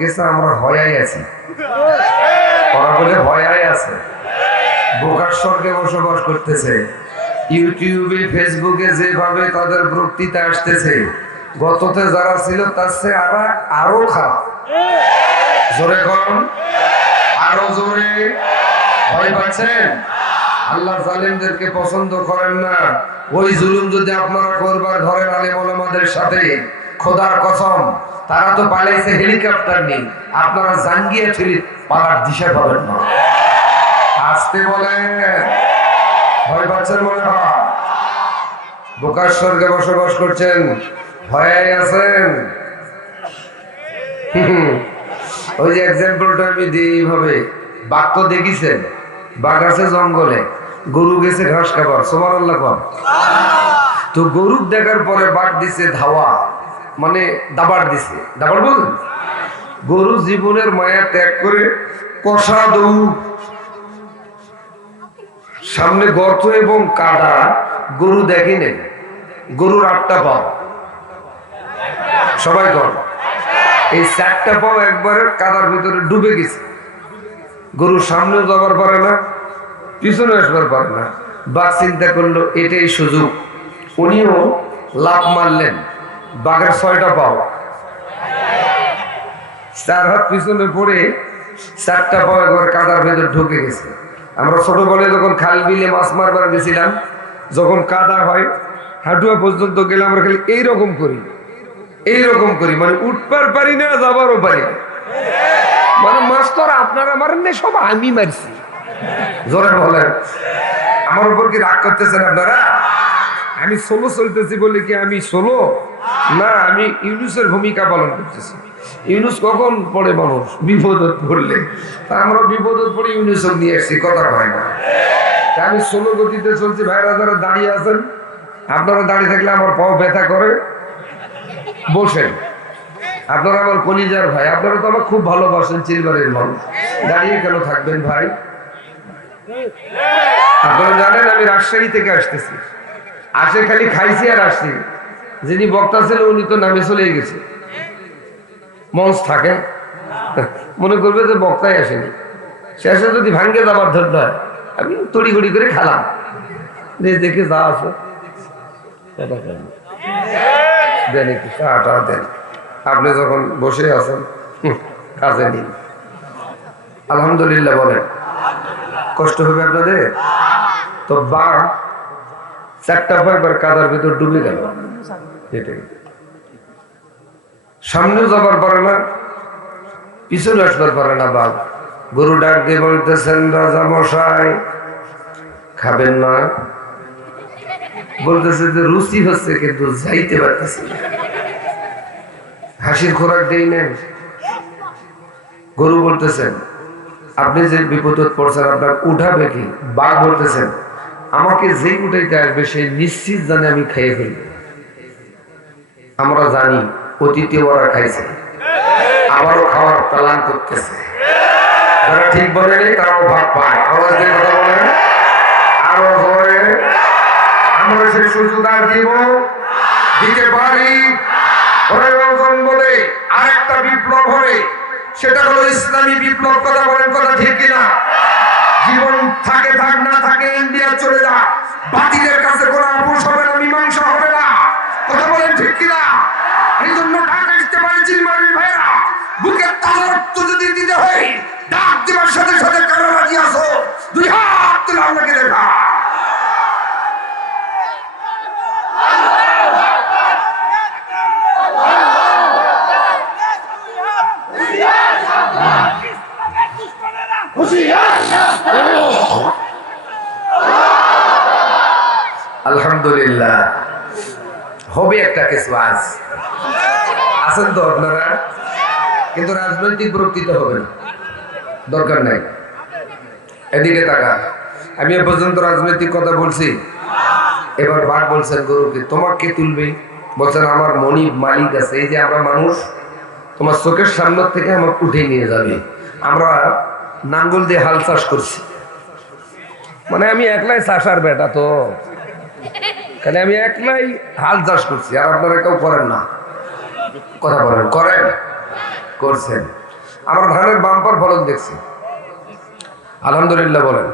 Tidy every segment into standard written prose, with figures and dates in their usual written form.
গেছে আমরা হয়াই আছি, ওরা বলে হয়াই আছে, বোকার স্বর্গে বসবাস করতেছে। ইউটিউবে ফেসবুকে যেভাবে তাদের বক্তৃতা আসতেছে, গততে যারা ছিল তার চেয়ে আরো খারাপ। জোরে কম, আরো জোরে। ভয় পাচ্ছেন? আল্লাহ জালিমদেরকে পছন্দ করেন না। ওই জুলুম যদি আপনারা করবার ধরেন আলেম ওলামাদের সাথে, খোদার কসম তারা তো পালাইছে হেলিকপ্টার নিয়ে, আপনারা জাঙ্গিয়া ছিলি পালার দিশা পাবেন না। আসতে বলে ভয় পাচ্ছেন মনে হয়? বোকার স্বর্গে বসবাস করছেন, ভয়ে আছেন। ওই যে এক্সাম্পলটা আমি দিই এইভাবে, বাঘ তো দেখিছেন, বাঘ আছে জঙ্গলে, গরু গেছে ঘাস খাবার, সুবহানাল্লাহ কর। তো গরু দেখার পরে বাঘ দিছে ধাওয়া, মানে দাবার দিছে। দাবার বলুন, গরু জীবনের মায়া ত্যাগ করে কষা দৌড়, সামনে গর্ত এবং কাদা, গরু দেখি নেই, গরুর 8টা পাও, সবাই কর, এই 4টা পাও একবারে কাদার ভিতরে ডুবে গেছে। গরুর সামনেও যাবার পারে না, পিছনে আসবার পারে না। বাঘ চিন্তা করলো এটাই সুযোগ, উনিও লাফ মারলেন, বাঘের 6টা পাও, 4 হাত পিছনে পড়ে 4টা পাও একবার কাদার ভেতর ঢুকে গেছে। আমরা ছোটবেলায় যখন খাল বিলে মাছ মারবার গেছিলাম, যখন কাদা হয় হাঁটুয়া পর্যন্ত গেলে আমরা খালি এইরকম করি, এইরকম করি, মানে উঠবার পারি না, যাবারও পারি না। মানে মাছ তো আর আপনারা মারেন না, সব আমি মারছি। জোরে বলেন, আমার উপর কি রাগ করতেছেন আপনারা? আমি সোলো চলতেছি বলে কি আমি সোলো না, আমি ইউনুসের ভূমিকা পালন করতেছি। ইউনুস কখন পড়ে মানুষ বিপদত পড়লে, তা আমরা বিপদত পড়ে ইউনুসকে নিয়ে এসেছি, কথা হয় না। আমি সোলো গতিতে চলছি। ভাইরা যারা দাঁড়িয়ে আছেন, আপনারা দাঁড়িয়ে থাকলে আমার পাও ব্যথা করে, বসেন। আপনারা আমার কলিজার ভাই, আপনারা তো আমার খুব ভালোবাসেন, চিলবারের মানুষ, দাঁড়িয়ে কেন থাকবেন ভাই? আপনারা জানেন আমি রাজশাহী থেকে আসতেছি, আসে খালি খাইছি আর আসছি। যিনি বক্তা ছিল উনি তো নামে চলে গেছে, মঞ্চ থাকে, মনে করবে যে বক্তাই আসেনি। শেষে যদি ভাঙ্গে যাবার ধরতে হয়, আমি তড়িঘড়ি করে খেলাম, দেখে যা আছে দেন, একটু চাটা দেন। আপনি যখন বসে আছেন কাজে নিন, আলহামদুলিল্লাহ বলেন। কষ্ট হবে আপনাদের? তো বাঘ 4টা পাইবার কাদার ভিতর ডুবে গেল, এটাই। সামনেও যাবার পারে না, পিছনে আসবার পারে না বাঘ। গরু ডাক দিয়ে বলতেছেন, রাজা মশাই খাবেন না? বলতেছে যে রুচি হচ্ছে কিন্তু যাইতে পারতেছে না, হাসির খোরাক দেই নেন। গরু বলতেছেন আপনি যে বিপদত পড়ছেন আপনার উঠাবে কি? বাঘ বলতেছেন আমাকে যেই উঠাইতে আসবে সেই নিশ্চিত জানে আমি খাইয়ে ফেলবো। আমরা জানি অতীতে ওরা খাইছে, আবারও খাওয়ার প্ল্যান করতেছে। যারা ঠিক বলে নেই তারাও ভাগ পায়। আওয়াজ দিয়ে কথা বলেন আরো জোরে। আমরা সেই সুযোগ আর দিব দিতে পারি। বলে আরেকটা বিপ্লব হবে, সেটা হলো ইসলামী বিপ্লব। কথা বলেন, কথা ঠিক কিনা? জীবন থাকে থাক না থাকে, ইন্ডিয়া চলে যা, বাতিলের কাছে কোনো আপোষ হবে না, মীমাংসা হবে না। কথা বলেন ঠিক কিনা? এই জন্য ডাক আসতে পারে চিলমারির ভাইরা, বুকের তাজা রক্ত যদি দিতে হয়, ডাক দেবার সাথে সাথে কারা রাজি আসো? 2 হাত তুলে আপনাকে দেখা। আলহামদুলিল্লাহ হবে একটা কিছু আজ আছেন তো আপনারা, কিন্তু রাজনৈতিক বক্তৃতা হবে না, দরকার নাই। এদিকে তাকা, আমি এ পর্যন্ত রাজনৈতিক কথা বলছি। এবার বাঘ বলছেন গরুকে, তোমাকে তুলবে? বলছেন আমার মনিব মালিক আছে, এই যে আমরা মানুষ, তোমার চোখের সামনে থেকে আমার উঠে নিয়ে যাবে। আমরা নাঙ্গল দিয়ে হাল চাষ করছি, মানে আমি একলাই চাষার বেটা, তো খালি আমি একলাই হাল চাষ করছি, আর আপনারা কেউ করেন না। কথা বলেন, করেন? করছেন। আমার ধানের বাম্পার ফলন দেখছি, আলহামদুলিল্লাহ বলেন।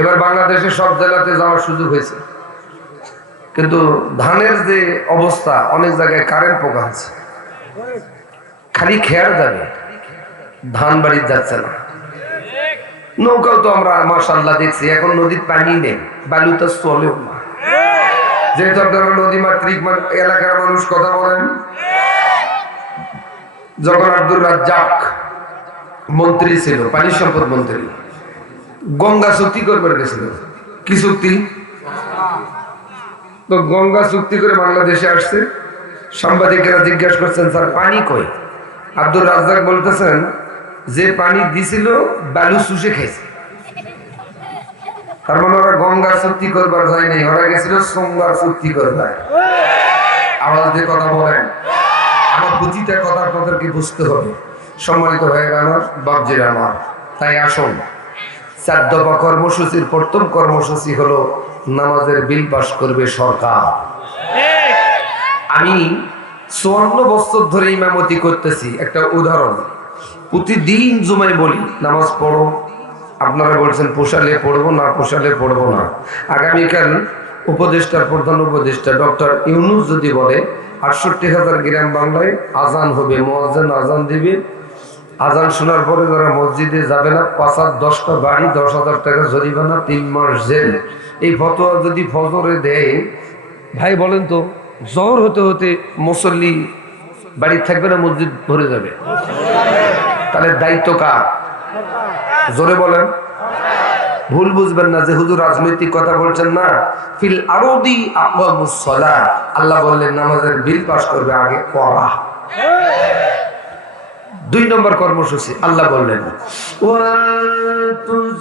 এবার বাংলাদেশের সব জেলাতে যাওয়ার সুযোগ হয়েছে, কিন্তু ধানের যে অবস্থা, অনেক জায়গায় কারেন্ট পোকা আছে, খালি খেয়ার যাবে, ধান বাড়ি যাচ্ছে না। নৌকাও তো আমরা মাশাআল্লাহ দেখছি, এখন নদীর পানি নেই, বালু তো চলেও না। যেহেতু আপনারা নদী মাতৃক এলাকার মানুষ কথা বলেন, যখন আব্দুর রাজ্জাক মন্ত্রী ছিল, পানি সম্পদ মন্ত্রী, গঙ্গা চুক্তি করবার গেছিল। কি চুক্তি? তো গঙ্গা চুক্তি করে বাংলাদেশে আসছে। সাংবাদিকেরা জিজ্ঞাসা করছেন, স্যার পানি কই? আব্দুর রাজ্জাক বলতেছেন, যে পানি দিছিল বালু চুষে খেয়েছে। তার মানে ওরা গঙ্গা চুক্তি করবার যায় নাই, ওরা গেছিল সোমবার চুক্তি করবার। আওয়াজ দিয়ে কথা বলেন, আমার প্রতিটা কথা আপনাদেরকে বুঝতে হবে। সম্মানিত ভাইয়েরা আমার, বাপজিরা আমার, তাই আসুন, 4 দফা কর্মসূচির প্রথম কর্মসূচি হলো নামাজের বিল পাস করবে সরকার। আমি 54 বছর ধরে ইমামতি করতেছি। একটা উদাহরণ, প্রতিদিন জুমায় বলি নামাজ পড়ো। আপনারা বলছেন পোষালে পড়বো না, পোষালে পড়বো না। আগামীকাল উপদেষ্টার প্রধান উপদেষ্টা ডক্টর ইউনূস যদি বলে 68,000 গ্রাম বাংলায় আজান হবে, মুয়াজ্জিন আজান দিবে, আজান শোনার পরে যারা মসজিদে যাবে না, 5-10টা বাড়ি, 10,000 টাকা জরিমানা, 3 মাস জেল। এই ফতোয়া যদি ফজরে দেয়, ভাই বলেন তো, জোহর হতে হতে মুসল্লি বাড়ি থাকবে না, মসজিদ ভরে যাবে? তাহলে দায়িত্ব কার? জোরে বলেন, ভুল বুঝবেন না যে হুজুর রাজনৈতিক কথা বলছেন না। ফিল আরদি আকামুস সালাহ, আল্লাহ বললেন নামাজের বিল পাস করবে, আগে পড়া। 2 নম্বর কর্মসূচি আল্লাহ বললেন ওয়াতুজ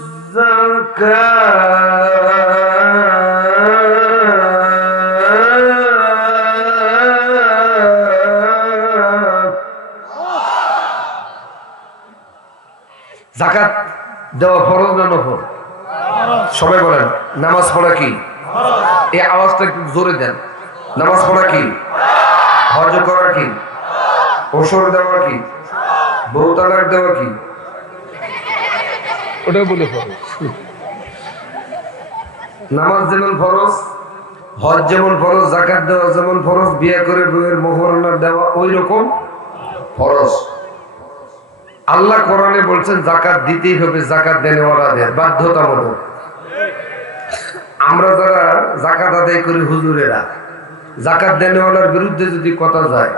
যাকাত দেওয়া ফরজ না নফল? সবাই বলেন, নামাজ পড়া কি? এই আওয়াজটা একটু জোরে দেন। নামাজ পড়া কি? হজ করা কি? ওসর দেওয়া কি? বউ তালাক দেওয়া কি? ওটা বলে ফরজ। নামাজ যেমন ফরজ, হজ যেমন ফরজ, যাকাত দেওয়া যেমন ফরজ, বিয়ে করে বউয়ের মোহরানা দেওয়া ওই রকম ফরজ। আল্লাহ কোরআনে বলছেন যাকাত দিতেই হবে, যাকাত দেনেওয়ালাদের বাধ্যতামূলক। আমরা যারা যাকাত আদায় করি হুজুরেরা, যাকাত দেনেওয়ালার বিরুদ্ধে যদি কথা যায়,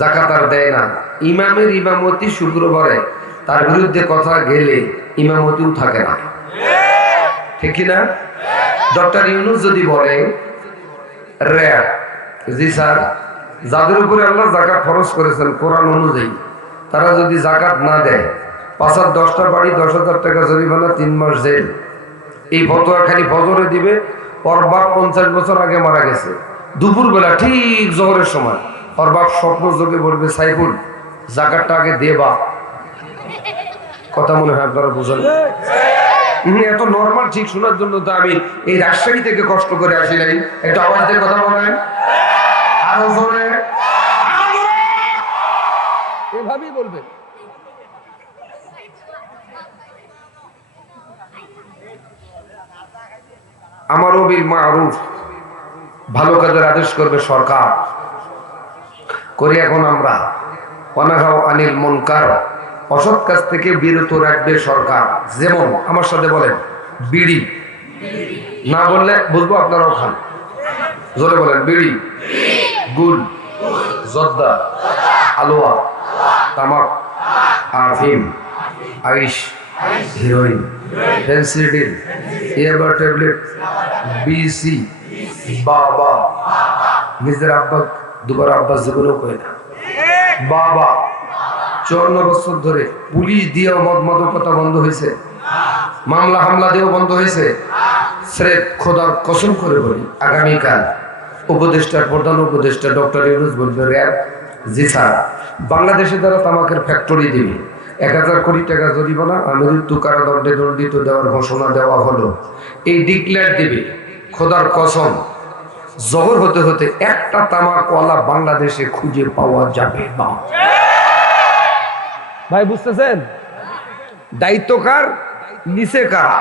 যাকাত আর দেয় না, ইমামের ইমামতি শুক্রবারে তার বিরুদ্ধে কথা গেলে ইমামতিও থাকে না, ঠিক কিনা? ডক্টর ইউনূস যদি বলে র্যাব, জি স্যার, যাদের উপরে আল্লাহ যাকাত ফরজ করেছেন কোরআন অনুযায়ী, তারা যদি যাকাত না দেয়, 5-10টা বাড়ি, 10,000 টাকা জরিমানা, 3 মাস জেল। এই ফতোয়া খালি ফজরে দিবে। ওর বাপ 50 বছর আগে মারা গেছে, দুপুরবেলা ঠিক জোহরের সময় ওর বাপ স্বপ্ন যোগে বলবে, সাইফুল যাকাতটা আগে দেবা। কথা মনে হয় আপনারা বুঝেন? এত নরমাল ঠিক শোনার জন্য তো আমি এই রাজশাহী থেকে কষ্ট করে আসি নাই। একটু আওয়াজ দিয়ে কথা বলেন, আরো জোরে, এভাবেই বলবে। আমারও বিল মারুফ, ভালো কাজের আদেশ করবে সরকার, করি এখন আমরা। ওয়ানাহাউ আনিল মুনকার, অসৎ কাজ থেকে বিরত রাখবে সরকার। যেমন আমার সাথে বলেন, বিড়ি না বললে বুঝবো আপনারাও খান, জোরে বলেন, বিড়ি, গুল, জর্দা, আলোয়া, তামাক, আফিম, আইস, হিরোইন, ফেন্সিডিল, ইয়াবা ট্যাবলেট, বিসি, বাবা, নিজের আব্বা, দুবার আব্বা জীবনেও কয় না বাবা। 54 বছর ধরে পুলিশ দিয়েও মাদকতা বন্ধ হয়েছে, মামলা হামলা দিয়েও বন্ধ হয়েছে। স্রেফ খোদার কসম করে বলি, আগামীকাল উপদেষ্টার প্রধান উপদেষ্টা ডক্টর ইউনূস বলবে, র্যাব, জি স্যার, বাংলাদেশে যারা তামাকের ফ্যাক্টরি দিবে 1000 কোটি টাকা জরিমানা, মৃত্যু কারাদণ্ডে দণ্ডিত দেওয়ার ঘোষণা দেওয়া হলো। এই ডিক্লেয়ার দিবে, খোদার কসম জহর হতে হতে একটা তামাকওয়ালা বাংলাদেশে খুঁজে পাওয়া যাবে না। ভাই বুঝতেছেন? দায়িত্ব কার? নিচে কারা?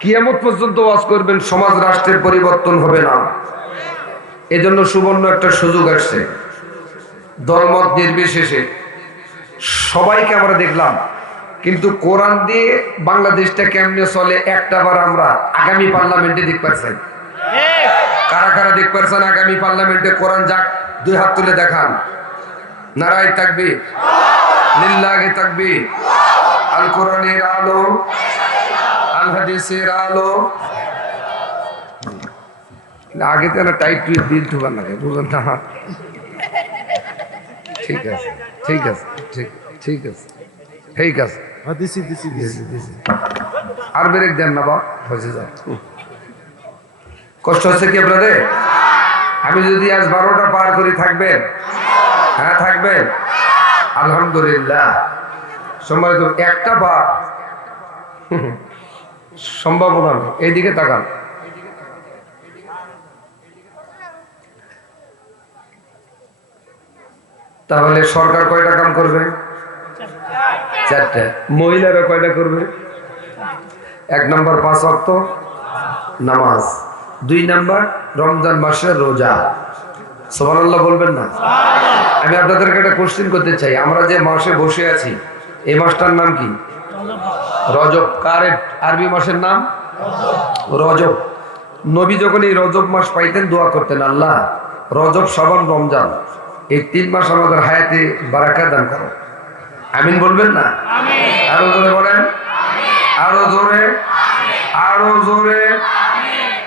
কিয়ামত পর্যন্ত ওয়াজ করবেন, সমাজ রাষ্ট্রের পরিবর্তন হবে না। এজন্য সুবর্ণ একটা সুযোগ আসছে, দলমত নির্বিশেষে সবাইকে আমরা দেখলাম, কিন্তু কোরআন দিয়ে বাংলাদেশটা কেমনে চলে একটা বার আমরা আগামী পার্লামেন্টে দেখতে পাচ্ছেন। কারা কারা দেখতে পাচ্ছেন আগামী পার্লামেন্টে কোরআন যাক, দুই হাত তুলে দেখান। নারায়ে তাকবীর, লিল্লাহি তাকবীর। আল কোরআনের আলো, আল হাদিসের আলো। আগে তো না টাইট টুইট দিন ঢুকান লাগে, বুঝলেন না? ঠিক আছে, ঠিক আছে, ঠিক ঠিক আছে, ঠিক আছে। আর ব্রেক দেন না বা হয়েছে যাও। কষ্ট হচ্ছে কি আপনাদের? আমি যদি আজ 12টা পার করি থাকবেন? হ্যাঁ থাকবেন, আলহামদুলিল্লাহ। সময় তো একটা পার সম্ভাবনা নেই। এইদিকে তাকান। তাহলে সরকার কয়টা কাম করবে? 4টা। মহিলারা কয়টা করবে? 1 নম্বর 5 ওয়াক্ত নামাজ, 2 নম্বর রমজান মাসের রোজা। সুবহানাল্লাহ বলবেন না? আমি আপনাদেরকে একটা কোশ্চেন করতে চাই, আমরা যে মাসে বসে আছি এই মাসটার নাম কি? রজব। কারেক্ট, আরবি মাসের নাম রজব। নবী যখন এই রজব মাস পাইতেন দোয়া করতেন, আল্লাহ রজব, শাবান, রমজান এই 3 মাস আমাদের হায়াতে বারাকা দান করো। আমিন বলবেন না? আরো জোরে বলেন, আরো জোরে, আরো জোরে।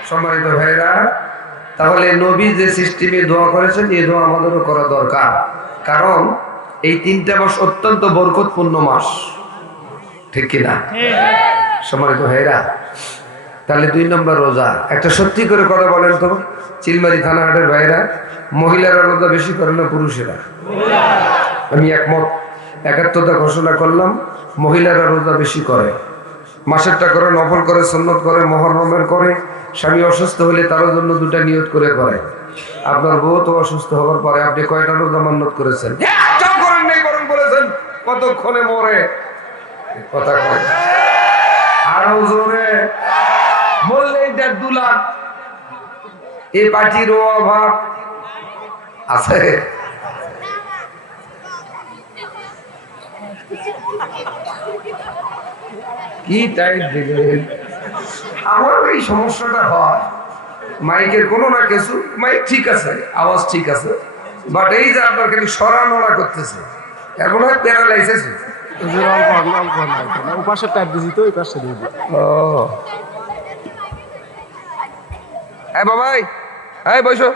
সম্মানিত ভাইরা, তাহলে নবী যে সিস্টেমে দোয়া করেছেন এই দোয়া আমাদেরও করা দরকার, কারণ এই 3টা মাস অত্যন্ত বরকতপূর্ণ মাস, ঠিক কিনা? সম্মানিত ভাইরা, তাহলে 2 নম্বর রোজা। একটা সত্যি করে কথা বলেন তো, চিলমারি থানাহাটের ভাইরা, মহিলারা রোজা বেশি করে না পুরুষেরা? আমি একমত, একাত্মতা ঘোষণা করলাম, মহিলারা রোজা বেশি করে। মাসেরটা করে, নফল করে, সুন্নত করে, মুহররমের করে। স্বামী অসুস্থ হলে তার জন্য 2টা নিয়ত করে করে। আপনার বউ তো অসুস্থ হওয়ার পরে আপনি কয়টা রোজা মান্নত করেছেন? একটাও করেন নাই, বরং বলেছেন কতক্ষণে মরে। কথা কয় আরো জোরে বললেই 1.5-2 লাখ। এই পার্টির অভাব আছে? কি টাইট দিলেন। আমার এই সমস্যাটা হয়, মাইকের কোনো না কিছু, মাইক ঠিক আছে, আওয়াজ ঠিক আছে, বাট এই যে আপনার খালি সরা নড়া করতেছে, এখন হয় প্যারালাইসিস। বাবাই এই বসো,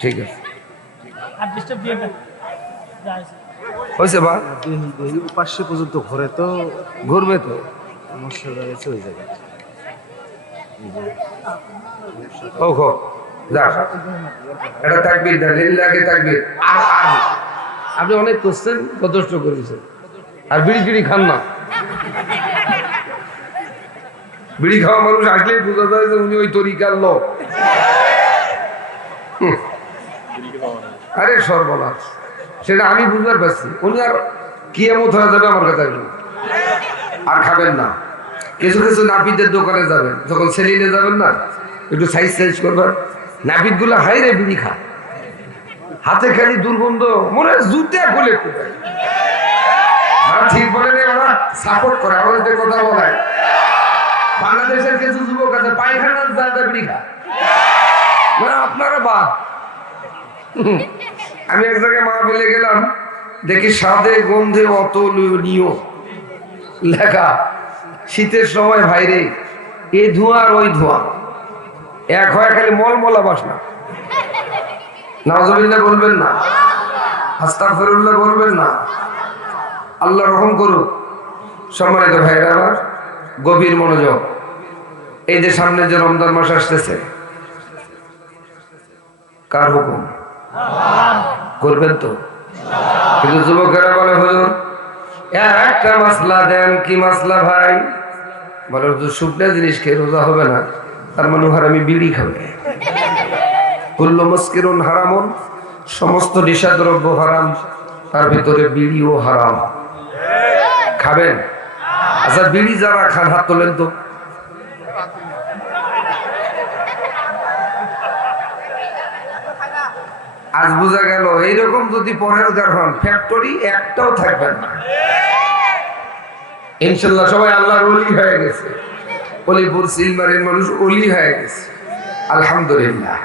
ঠিক আছে হয়েছে বা পাশে পর্যন্ত ঘুরে তো ঘুরবে তো সমস্যা রয়েছে ওই জায়গায়। এটা তাকবীর দেন, লিল্লাহি তাকবীর। আপনি অনেক কোশ্চেন যথেষ্ট করেছেন, আর বিড়ি টিড়ি খান না। বিড়ি খাওয়া মানুষ আসলেই বোঝা যায় যে উনি ওই তরিকার লোক। আরে সর্বনাশ, সেটা আমি বুঝতে পারছি। উনি আর কিয়ামত হয়ে যাবে আমার কাছে আর খাবেন না। কিছু কিছু নাপিতের দোকানে যাবেন, যখন সেলিনে যাবেন না, একটু সাইজ সাইজ করবেন, নাপিত গুলো হাই রে বিড়ি খা, হাতে খালি দুর্গন্ধ, মনে হয় জুতে খুলে কোথায়। ঠিক বলে ওরা সাপোর্ট করে আমাদের কথা বলায়। বাংলাদেশের কিছু যুবক আছে পায়খানার জায়গা বিড়ি খা, মানে আপনারা বাদ। আমি এক জায়গায় মাহফিলে গেলাম, দেখি স্বাদে গন্ধে অতুলনীয় লেখা। শীতের সময় ভাইরে এই ধোঁয়া আর ওই ধোঁয়া এক হয়, খালি মলমলা বাসনা। নাউজুবিল্লাহ বলবেন না, আস্তাগফিরুল্লাহ বলবেন না, আল্লাহ রহম করুক। সম্মানিত ভাইরা আমার, গভীর মনোযোগ। এই যে সামনে যে রমজান মাস আসতেছে, কার হুকুম? করবেন তো? কিন্তু যুবকেরা বলে হুজুর একটা মাসলা দেন। কি মাসলা ভাই? বলে হুজুর শুকনা জিনিস খেয়ে রোজা হবে না, তার মানে হারামি বিড়ি খাবে। কুল্লু মুসকিরুন হারামুন, সমস্ত নেশাদ্রব্য হারাম, তার ভিতরে বিড়িও হারাম। খাবেন? আচ্ছা, বিড়ি যারা খান হাত তোলেন তো। আজ বোঝা গেল এইরকম যদি পরেজগার হন, ফ্যাক্টরি একটাও থাকবে না ইনশাল্লাহ। সবাই আল্লাহর ওলি হয়ে গেছে। অলিপুর সিলমারের মানুষ ওলি হয়ে গেছে, আলহামদুলিল্লাহ।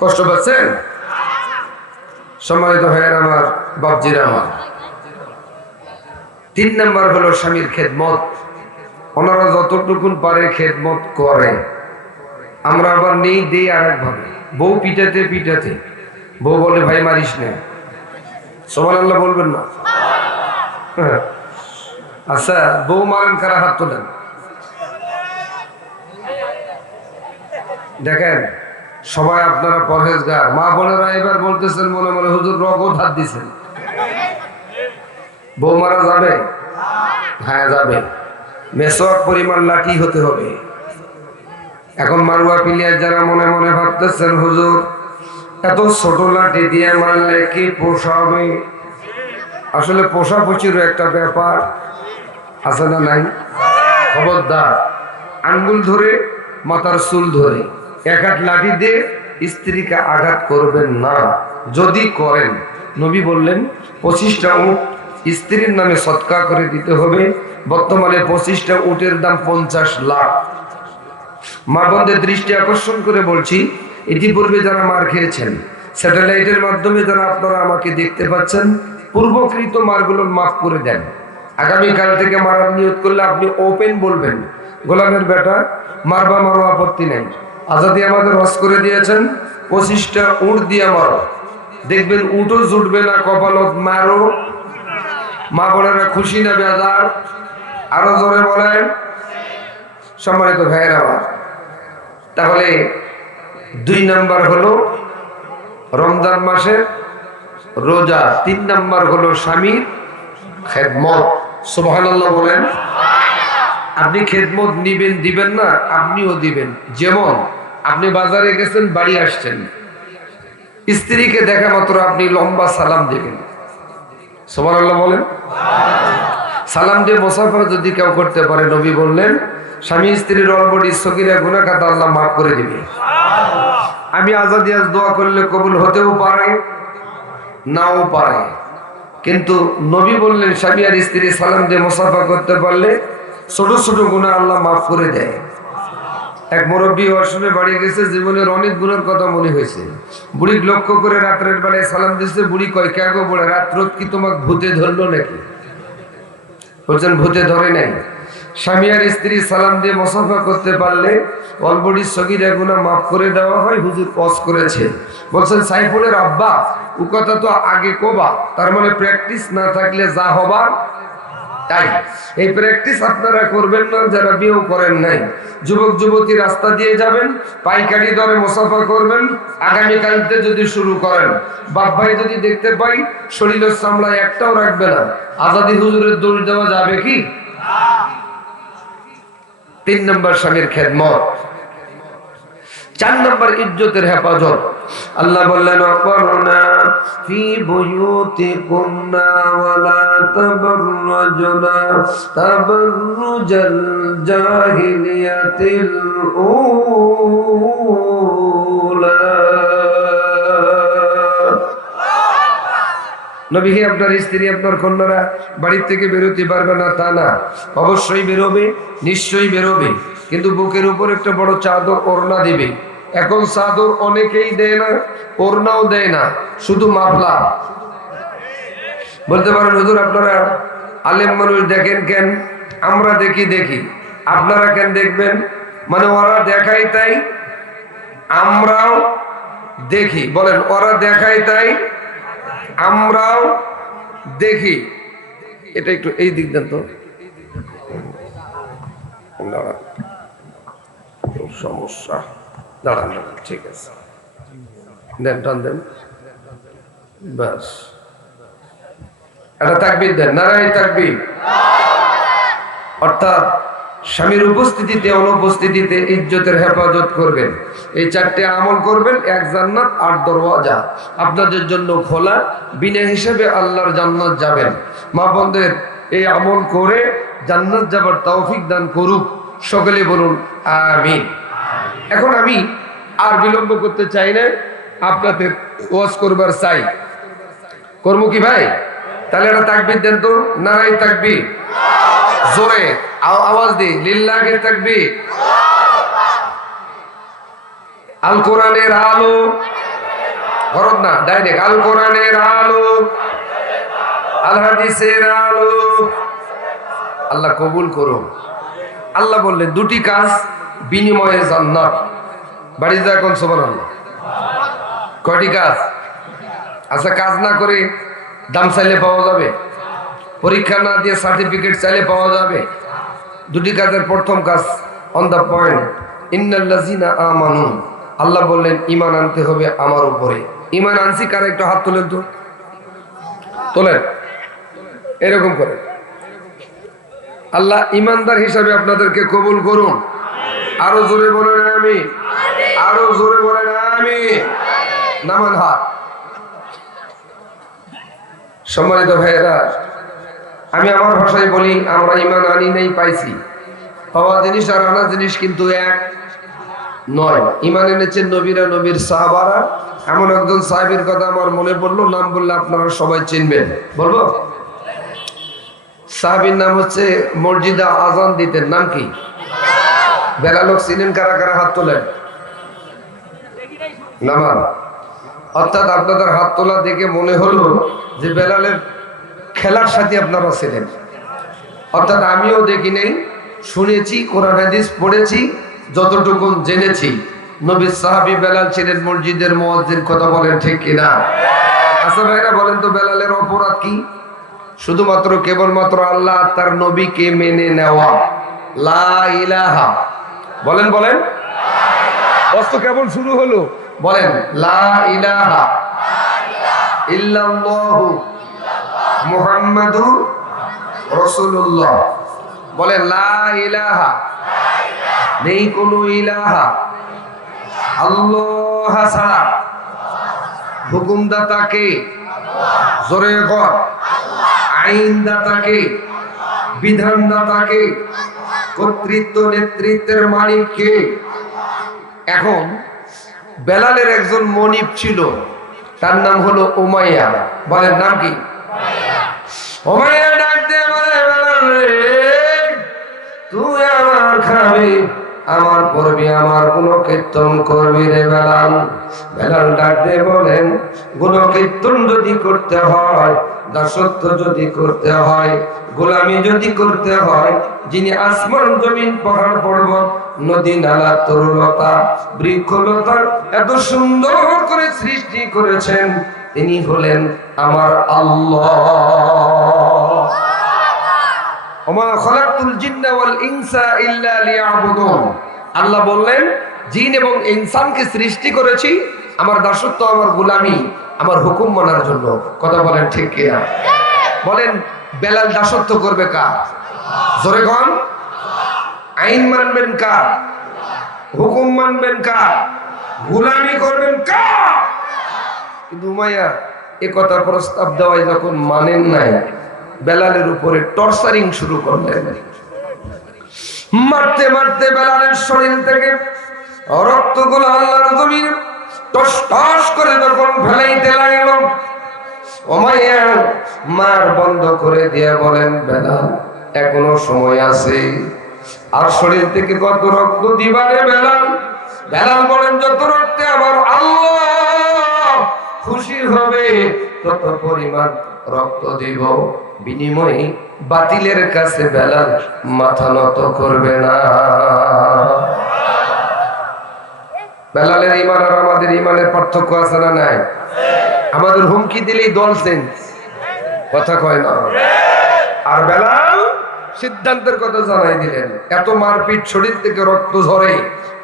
কষ্ট পাচ্ছেন? সম্মানিত ভাইয়ের আমার, বাপজির আমার, 3 নাম্বার হলো স্বামীর খেদমত। ওনারা যতটুকুন পারে খেদমত করে। আমরা আবার নেই দেই আর একভাবে। বউ পিটাতে পিটাতে বউ বলে, ভাই মারিস না। সুবহানাল্লাহ বলবেন না? আচ্ছা, বউ মারেন কারা? হাত তোলেন। দেখেন সবাই আপনারা পরহেজগার। মা বোনেরা এবার বলতেছেন মনে মনে, হুজুর রগত হাত দিছেন। বউ মারা যাবে? হ্যাঁ যাবে। মেসওয়াক পরিমাণ লাঠি হতে হবে। এখন মারুয়া পিলিয়ার যারা মনে মনে ভাবতেছেন, হুজুর এত ছোট লাঠি দিয়ে মারলে কি পোষাবে? আসলে পোষাপুচিরও একটা ব্যাপার আছে না নাই? খবরদার, আঙ্গুল ধরে মাথার চুল ধরে এক হাত লাঠি দিয়ে স্ত্রীকে আঘাত করবেন না। যদি করেন, নবী বললেন 25টা উট স্ত্রীর নামে সদকা করে দিতে হবে। বর্তমানে 25টা উটের দাম 50 লাখ। মা বোনদের দৃষ্টি আকর্ষণ করে বলছি, ইতিপূর্বে যারা মার খেয়েছেন, স্যাটেলাইটের মাধ্যমে যারা আপনারা আমাকে দেখতে পাচ্ছেন, পূর্বকৃত মারগুলোর মাফ করে দেন। আগামীকাল থেকে মারার নিয়ত করলে আপনি ওপেন বলবেন, গোলামের বেটা মারবা, মারো, আপত্তি নেই। আজাদি আমাদের হজ করে দিয়েছেন, 25টা উট দিয়ে মারো, দেখবেন উটও জুটবে না, কপালত মারো। মা বোনেরা খুশি না বেজার? আরো জোরে বলেন। সম্মানিত ভাইয়েরা আমার, তাহলে 2 নাম্বার হলো রমজান মাসের রোজা, 3 নাম্বার হলো স্বামীর খেদমত। সুবহানাল্লাহ বলেন। আপনি খেদমত নিবেন, দিবেন না? আপনিও দিবেন। যেমন আপনি বাজারে গেছেন, বাড়ি আসছেন, স্ত্রীকে দেখা মাত্র আপনি লম্বা সালাম দিবেন। সুবহানাল্লাহ বলেন। সালাম দিয়ে মুসাফা যদি কেউ করতে পারে, নবী বললেন স্বামী স্ত্রীর অলবডি সগীরা গুনাহ খাতা আল্লাহ মাফ করে দিবে। আমি আজাদি আজ দোয়া করলে কবুল হতেও পারে, নাও পারে, কিন্তু নবী বললেন স্বামী আর স্ত্রী সালাম দিয়ে মুসাফা করতে পারলে ছোট ছোট গুনাহ আল্লাহ মাফ করে দেয়। এক মুরব্বী ওয়াশরুমে বাড়ি গেছে, জীবনের অনেক গুণের কথা মনে হয়েছে। বুড়ি লক্ষ্য করে রাত্রের বেলায় সালাম দিচ্ছে। বুড়ি কয়, কে গো বলে, রাত্র কি তোমাকে ভূতে ধরলো নাকি? বলছেন ভূতে ধরে নাই। স্বামী আর স্ত্রী সালাম দিয়ে মুসাফা করতে পারলে অলবডি সগীরা গুনাহ মাফ করে দেওয়া হয়। হুজুর ওয়াজ করেছে। বলছেন সাইফুলের আব্বা ও কথা তো আগে কোবা, তার মানে প্র্যাকটিস না থাকলে যা হবার তাই। এই প্র্যাকটিস আপনারা করবেন না যারা বিয়েও করেন নাই। যুবক যুবতী রাস্তা দিয়ে যাবেন, পাইকারি দরে মুসাফা করবেন। আগামীকালতে যদি শুরু করেন, বাপ ভাই যদি দেখতে পাই শরীরের চামড়ায় একটাও রাখবে না। আজাদি হুজুরের দৌড় দেওয়া যাবে কি? 3 নাম্বার স্বামীর খেদমত। 4 নাম্বার ইজ্জতের হেফাজত। আল্লাহ বললেন, অকরনা ফি বুয়ুতিকুন্না ওয়ালা তাবাররুজনা তাবাররুজাল জাহিলিয়াতিল উলা। নবী, আপনার স্ত্রী, আপনার কন্যারা বাড়ির থেকে বেরোতে পারবে না তা না, অবশ্যই বেরোবে, নিশ্চয়ই বেরোবে, কিন্তু বুকের উপর একটা বড় চাদর ওড়না দিবে। এখন চাদর অনেকেই দেয় না, ওড়নাও দেয় না, শুধু মাফলা। বলতে পারেন হুজুর আপনারা আলেম মানুষ দেখেন কেন? আমরা দেখি, আপনারা কেন দেখবেন? মানে ওরা দেখায় তাই আমরাও দেখি। বলেন, ওরা দেখায় তাই আমরাও দেখি। এটা একটু এই দিক দেন তো, সমস্যা। দাঁড়ান, ঠিক আছে, দেন, টান দেন, বাস। একটা তাকবীর দেন, নারায়ে তাকবীর। অর্থাৎ স্বামীর উপস্থিতিতে অনুপস্থিতিতে ইজ্জতের হেফাজত করবেন। এই 4টে আমল করবেন, 1 জান্নাত 8 দরওয়াজা আপনাদের জন্য খোলা। বিনা হিসাবে আল্লাহর জান্নাত যাবেন। মা বোনদের এই আমল করে জান্নাত যাবার তৌফিক দান করুক। সকলে বলুন আমিন। এখন আমি আর বিলম্ব করতে চাই না, আপনাদের ওয়াজ করবার চাই। করবো কি ভাই? তাহলে একটা তাকবীর দেন তো, নারাই তাকবীর, জোরে আওয়াজ দি, লিল্লাহি তাকবীর। আল কোরআনের আলো, ঘরত না ডাইরেক্ট, আল কোরআনের আলো, আল হাদিসের আলো। আল্লাহ কবুল করুন। আল্লাহ বললেন 2টি কাজ বিনিময়ে জান্নাত। বাড়ি যা এখন সুবহানাল্লাহ। কয়টি কাজ? আচ্ছা, কাজ না করে দাম চাইলে পাওয়া যাবে? পরীক্ষা না দিয়ে সার্টিফিকেট চাইলে পাওয়া যাবে? 2টি কাজের প্রথম কাজ অন দা পয়েন্ট, ইন্নাল্লাযিনা আমানু। আল্লাহ বললেন ঈমান আনতে হবে আমার উপরে। ঈমান আনছি কারা? একটু হাত তোলেন তো, তোলেন এরকম করে। আল্লাহ ঈমানদার হিসাবে আপনাদেরকে কবুল করুন। আরো জোরে বলেন আমিন, আরো জোরে বলেন আমিন। নামান হাত। সম্মানিত ভাইয়েরা, আমি আমার ভাষায় বলি, আমরা ঈমান আনি নাই পাইছি। পাওয়া জিনিস আর আনা জিনিস কিন্তু এক নয়। ঈমান এনেছেন নবীরা, নবীর সাহাবারা। এমন একজন সাহাবীর কথা আমার মনে পড়লো, নাম বললে আপনারা সবাই চিনবেন। বলবো? সাহাবীর নাম হচ্ছে, মসজিদে আজান দিতেন, নাম কি? বেলাল। চিনেন কারা কারা? হাত তোলেন। নামান। অর্থাৎ আপনাদের হাত তোলা দেখে মনে হলো যে বেলালের খেলার সাথে আপনারা ছিলেন। অর্থাৎ আমিও দেখি নেই, শুনেছি, কোরআন হাদিস পড়েছি, যতটুকু জেনেছি নবীর সাহাবী বেলাল ছিলেন মসজিদের মুয়াজ্জিন। কথা বলেন ঠিক কিনা? আচ্ছা ভাইরা বলেন তো, বেলালের অপরাধ কি? শুধুমাত্র কেবলমাত্র আল্লাহ তার নবীকে মেনে নেওয়া। লা ইলাহা, বলেন বলেন। অস্ত কেবল শুরু হলো, বলেন লা ইলাহা ইল্লাল্লাহু মুহাম্মাদুর রাসূলুল্লাহ। বলেন লা ইলাহা, নেই কোনো ইলাহা আল্লাহ ছাড়া। হুকুমদাতাকে, জোরে কর, আইনদাতাকে, বিধানদাতাকে, কর্তৃত্ব নেতৃত্বের মালিককে। এখন বেলালের একজন মনিব ছিল, তার নাম হলো উমাইয়া। বলেন নাম কি? উমাইয়া ডাক দিয়ে বলে, বেলাল রে, তুই আমার খাবি, আমার পড়বি, আমার গুণকীর্তন করবি রে বেলাল। বেলাল ডাক দিয়ে বলেন, গুণকীর্তন যদি করতে হয়, দাসত্ব যদি করতে হয়, গোলামি যদি করতে হয়, যিনি আসমান জমিন পাহাড় পর্বত নদী নালা তরুলতা বৃক্ষলতার এত সুন্দর করে সৃষ্টি করেছেন, তিনি হলেন আমার আল্লাহ। ওমা খালাকতুল জিন্না ওয়াল ইনসা ইল্লা লিয়াবুদুন। আল্লাহ বললেন, জিন এবং ইনসানকে সৃষ্টি করেছি আমার দাসত্ব, আমার গোলামি, আমার হুকুম মানার জন্য। কথা বলেন ঠিক কিনা? বলেন বেলাল দাসত্ব করবে কার? জোরে কোন? আইন মানবেন কার? হুকুম মানবেন কার? গোলামি করবেন কার? কিন্তু উমাইয়া এ কথা প্রস্তাব দেওয়ায় যখন মানেন নাই, বেলালের উপরে টর্চারিং শুরু করলেন। মারতে মারতে বেলালের শরীর থেকে রক্তগুলো আল্লাহর জমিনে টস টস করে যখন ফেলাইতে লাগল, উমাইয়া মার বন্ধ করে দিয়ে বলেন, বেলাল এখনো সময় আছে। আর শরীর থেকে কত রক্ত দিবারে বেলাল? বেলাল বলেন, যত রক্তে আমার আল্লাহ খুশি হবে তত পরিমাণ রক্ত দিব। বিনিময়ে বাতিলের কাছে বেলাল মাথা নত করবে না। বেলালের ঈমান আর আমাদের ঈমানের পার্থক্য আছে না নাই? আমাদের হুমকি দিলেই দল চেঞ্জ, কথা কয় না। আর বেলাল সিদ্ধান্তের কথা জানাই দিলেন। এত মারপিট, শরীর থেকে রক্ত ঝরে,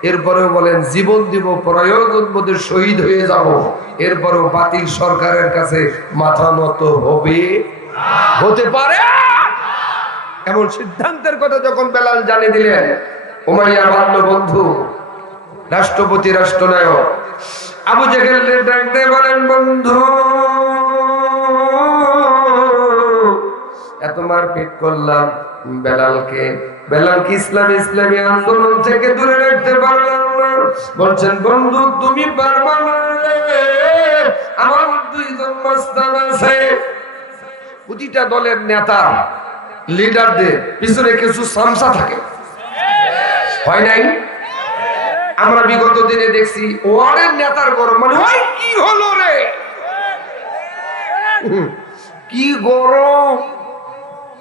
এরপরেও বলেন জীবন দিব, প্রয়োজন বোধে শহীদ হয়ে যাব, এরপরেও বাতিল সরকারের কাছে মাথা নত হবে, হতে পারে। এমন সিদ্ধান্তের কথা যখন বেলাল জানিয়ে দিলেন, উমাইয়ার বাল্য বন্ধু রাষ্ট্রপতি রাষ্ট্রনায়ক আবু জেহেল ডাকতে বলেন, বন্ধু এত মারপিট করলাম বেলালকে, বেলালকে ইসলামী আন্দোলন থেকে দূরে রাখতে পারলাম না। বলছেন, বন্ধু তুমি পারবা না, আমার দুইজন মাস্তান আছে। প্রতিটা দলের নেতা লিডারদের পিছনে কিছু সামসা থাকে, হয় নাই? আমরা বিগত দিনে দেখছি ওয়ার্ডের নেতার গরম, মানে ওই কি হলো রে, কি গরম,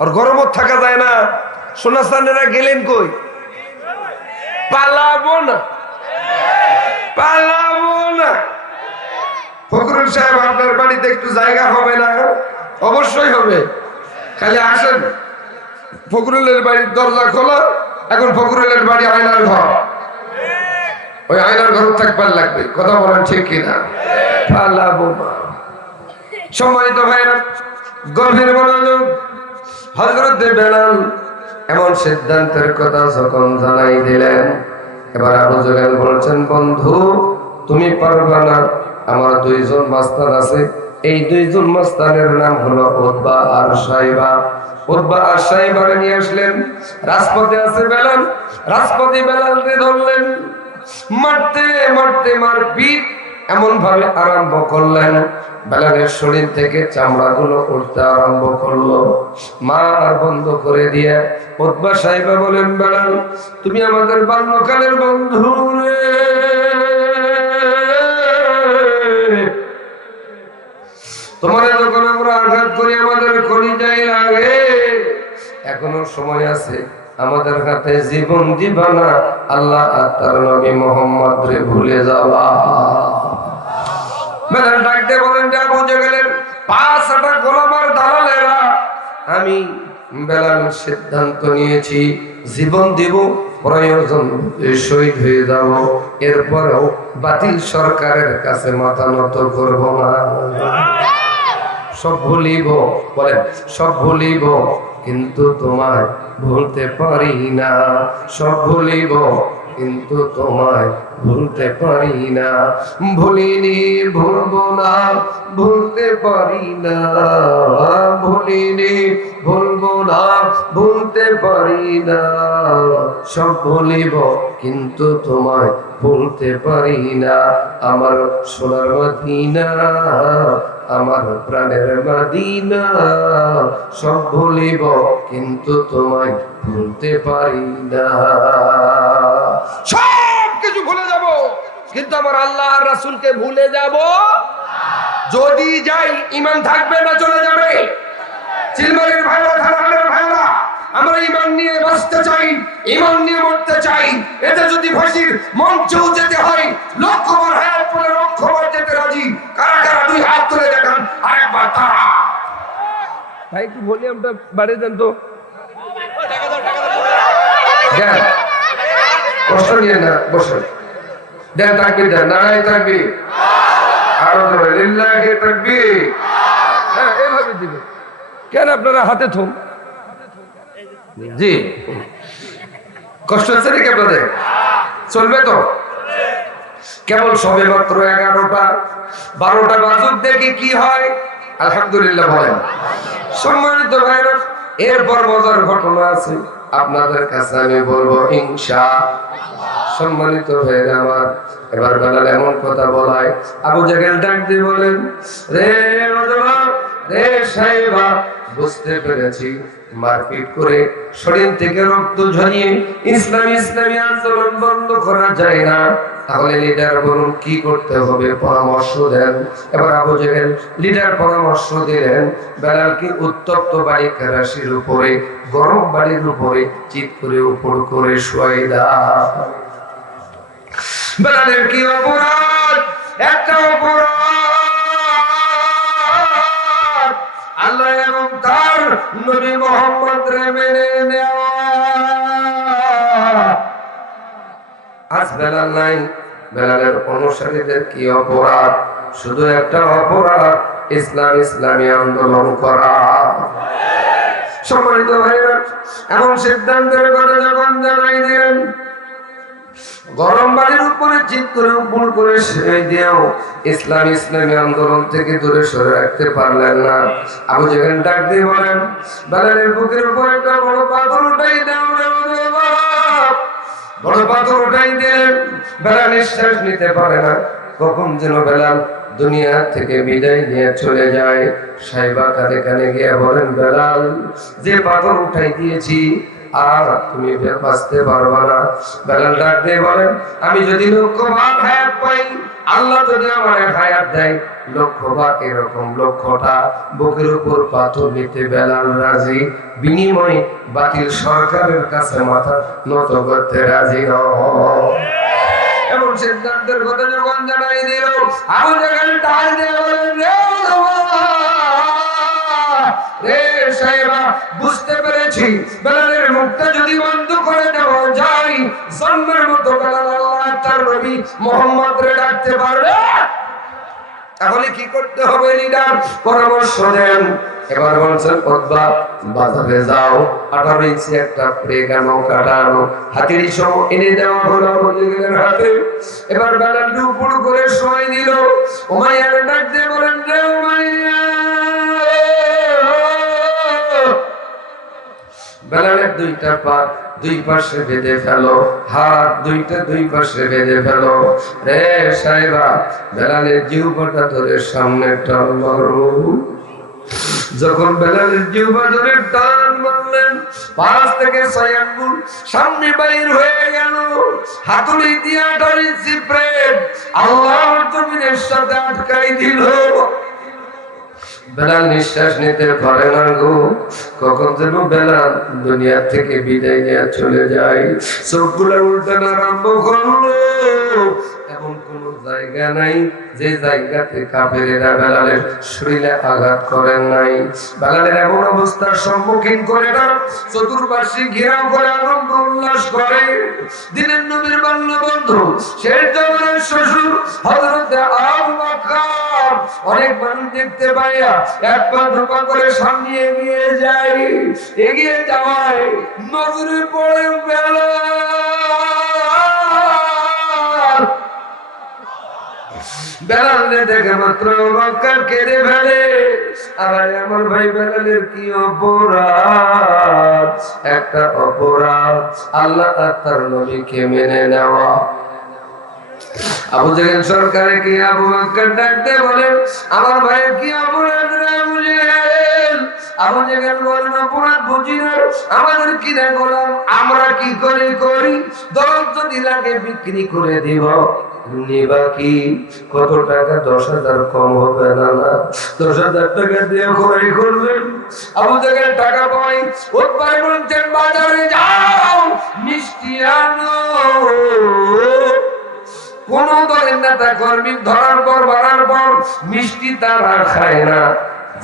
আর গরমও থাকা যায় না। সোনাস্তানেরা গেলেন কই? পালাবো না, পালাবো না। ফখরুল সাহেব আপনার বাড়িতে একটু জায়গা হবে না? অবশ্যই হবে, খালি আসেন। ফখরুলের বাড়ির দরজা খোলা, এখন ফখরুলের বাড়ি আয়নার ঘর, ওই আয়নার ঘর থাকবার লাগবে। কথা বলেন ঠিক কিনা? পালাবো না। সম্মানিত ভাইরা, গভীর মনোযোগ। হযরত বেলাল এমন সিদ্ধান্তের কথা যখন জানাই দিলেন, এবার আবু জেহেল বলছেন, বন্ধু তুমি পারবা না, আমার দুইজন মাস্তান আছে, এই দুইজন মাস্তানের নাম হলো উতবা আর সাইবা। উতবা আর সাইবারে নিয়ে আসলেন, রাজপথে আছে বেলাল, রাজপথে বেলালকে ধরলেন, মারতে মারতে মারপিট এমন ভাবে আরম্ভ করলেন, বেলালের শরীর থেকে চামড়াগুলো উঠতে আরম্ভ করলো। মা আর বন্ধ করে দিয়ে উতবা সাইবা বলেন, বেলাল তুমি আমাদের বাল্যকালের বন্ধু রে, তোমার যখন আমরা আঘাত করি আমাদের কলিজায় লাগে, এখনো সময় আছে, আমাদের হাতে জীবন দিবা না, আল্লাহ আর তার নবী মুহাম্মদ রে ভুলে যাওয়া। বেলাল ডাকতে বলেন, আবু জেহেলের পাঁচটা গোলামার দালালেরা, আমি বেলাল সিদ্ধান্ত নিয়েছি জীবন দিব, প্রয়োজন শহীদ হয়ে যাব, এরপরেও বাতিল সরকারের কাছে মাথা নত করব না। সব ভুলিব, বলেন সব ভুলিব, কিন্তু তোমায় ভুলতে পারি না। সব ভুলিব, কিন্তু তোমায় ভুলতে পারি না। ভুলিনি ভুলবো না, ভুলতে পারি না। ভুলিনি ভুলবো না, ভুলতে পারি না। সব ভুলিব, কিন্তু তোমায় ভুলতে পারি না। আমার সোনার মদিনা, আমার প্রাণের মদিনা, সব ভুলিব, কিন্তু তোমায় ভুলতে পারি না। সব কিছু ভুলে যাব, কিন্তু আমার আল্লাহ আর রাসূলকে ভুলে যাব যদি যাই, ঈমান থাকবে না চলে যাবে। চিলমারির ভাইরা, ধারালের ভাইরা, আমরা ঈমান নিয়ে বাঁচতে চাই, ঈমান নিয়ে মরতে চাই। এতে যদি ফাঁসির মঞ্চেও যেতে হয়, লক্ষবার হায়াত পরে লক্ষবার যেতে রাজি। কারা কারা দুই হাত তুলে দেখান আরেকবার তারা। ভাই একটু ভলিউমটা বাড়িয়ে দেন তো। দেন, কষ্ট নিয়ে না, বসুন। দেন তাকবীর দেন, নারায়ে তাকবীর, আরো জোরে লিল্লাহি তাকবীর। হ্যাঁ, এভাবে দিবেন। কেন আপনারা হাতে থম? জি, কষ্ট হচ্ছে নাকি আপনাদের? চলবে তো? কেবল সবে মাত্র 11টা 12টা বাজুক, দেখি কি হয়। আলহামদুলিল্লাহ বলেন। সম্মানিত ভাইরা, এরপর মজার ঘটনা আছে, আপনাদের কাছে আমি বলবো ইনশাআল্লাহ। সম্মানিত ভাইরা আমার, এবার বেলাল এমন কথা বলায়, আবু জেহেল ডাক দিয়ে বলেন, রে উতবা, রে সাইবা, বুঝতে পেরেছি মারপিট করে শরীর থেকে রক্ত ঝরিয়ে ইসলামী আন্দোলন বন্ধ করা যায় না, তাহলে লিডার বলুন কি করতে হবে, পরামর্শ দেন। এবার আবু জেহেল লিডার পরামর্শ দিলেন, বেলালকে উত্তপ্ত বাড়ি কেরাসির উপরে, গরম বাড়ির উপরে চিৎ করে উপর করে শুয়াই দাও। বেলালের কি অপরাধ? একটা অপরাধ, আল্লাহ এবং তার নবী মুহাম্মদ রে মেনে নেওয়া। আজ বেলাল নাই, বেলালের অনুসারীদের কি অপরাধ? শুধু একটা অপরাধ, ইসলামী আন্দোলন করা। সম্মানিত ভাইরা, এমন সিদ্ধান্তের কথা যখন জানাই দিলেন, গরম বাড়ির উপরে চিত করে উপর করে সেই দিয়েও ইসলামী আন্দোলন থেকে দূরে সরে রাখতে পারলেন না। আবু জেহেল ডাক দিয়ে বলেন, বেলালের বুকের উপর একটা বড় পাথর উঠাই দাও রে বাপ। বড় পাথর উঠাই দিলেন। বেলাল নিঃশ্বাস নিতে পারে না। কখন যেন বেলাল দুনিয়া থেকে বিদায় নিয়ে চলে যায়। সাহেবা কানে কানে গিয়ে বলেন, বেলাল, যে পাথর উঠাই দিয়েছি আর তুমি বাঁচতে পারবা না। বেলাল ডাক দিয়ে বলেন, আমি যদি লক্ষ ভাগ হায়াত পাই, আল্লাহ যদি আমার হায়াত দেয় লক্ষ ভাগ, এরকম লক্ষ্যটা বুকের উপর পাথর নিতে বেলাল রাজি। বিনিময়ে বাতিল সরকারের কাছে মাথা নত করতে রাজি নয়। এমন সিদ্ধান্তের কথা যখন জানাই দিল, আবু জেহেল ডাক দিয়ে বলেন, রে সাহেবা, বুঝতে পেরেছি বেলালের মুখটা যদি বন্ধ করে দেওয়া যায়, জন্মের মতো বেলাল আল্লাহ তার নবী মুহাম্মদ রে ডাকতে পারবে। তাহলে কি করতে হবে? লিডার পরামর্শ দেন। এবার বলছেন, উতবা, বাজারে যাও, 18 ইঞ্চি একটা প্রেগা নৌকা আনো, হাতির সহ এনে দেওয়া হলো আবু জেহেলের হাতে। এবার বেলাল উপর করে শোয় দিল। উমাইয়ার ডাক দিয়ে বলেন, রে উমাইয়া, বেলালের দুইটা পা দুই পাশে বেঁধে ফেলো, হাত দুইটা দুই পাশে বেঁধে ফেলো। রে সাহেবা, বেলালের জিহ্বাটা ধরে সামনে টান মারো। যখন বেলালের জিহ্বা ধরে টান মারলেন, 5 থেকে 6 আঙ্গুল সামনে বাইর হয়ে গেল। হাতুড়ি দিয়ে 18 ইঞ্চি প্রেম আল্লাহর জমিনের সাথে আটকাই দিল। বেলাল নিঃশ্বাস নিতে পারে না গো। কখন যেন বেলাল দুনিয়া থেকে বিদায় নিয়ে চলে যায়। চোখগুলো উল্টানো আরম্ভ করলো। এমন কোন জায়গা নাই যে জায়গাতে কাফেরেরা বেলালের শরীরে আঘাত করেন নাই। বেলালের এমন অবস্থার সম্মুখীন করে না, চতুর্পাশে ঘেরাও করে আনন্দ উল্লাস করে। দিনের নবীর বাল্য বন্ধু, শেষ জামানের শ্বশুর হযরত আবু বকর অনেক মানুষ দেখতে পাইয়া এক পা দুপা করে সামনে এগিয়ে যায়। এগিয়ে যাওয়ায় নজরে পড়ে বেলাল দেখে মাত্র বকর কেঁদে ফেলে। আর আমার ভাই বেলালের কি অপরাধ? একটা অপরাধ, আল্লাহ তার নবীকে মেনে নেওয়া। আবু জেহেল সরকারে কি আবু বকর ডাকতে বলে, আমার ভাই কি অপরাধ রে আবু জেহেল? আবু জেহেল বলেন, অপরাধ বুঝি না, আমাদের কি না গোলাম, আমরা কি করে করি, দল যদি লাগে বিক্রি করে দিব। নিবা কি? কত টাকা? 10,000 কম হবে না? 10,000 টাকা দিয়ে খরচ করবেন। আবু জেহেল টাকা পাই, উতবা বলছেন, বাজারে যাও, মিষ্টি আনো। কোন দলের নেতা কর্মী ধরার পর বাড়ার পর মিষ্টি তারা খায় না,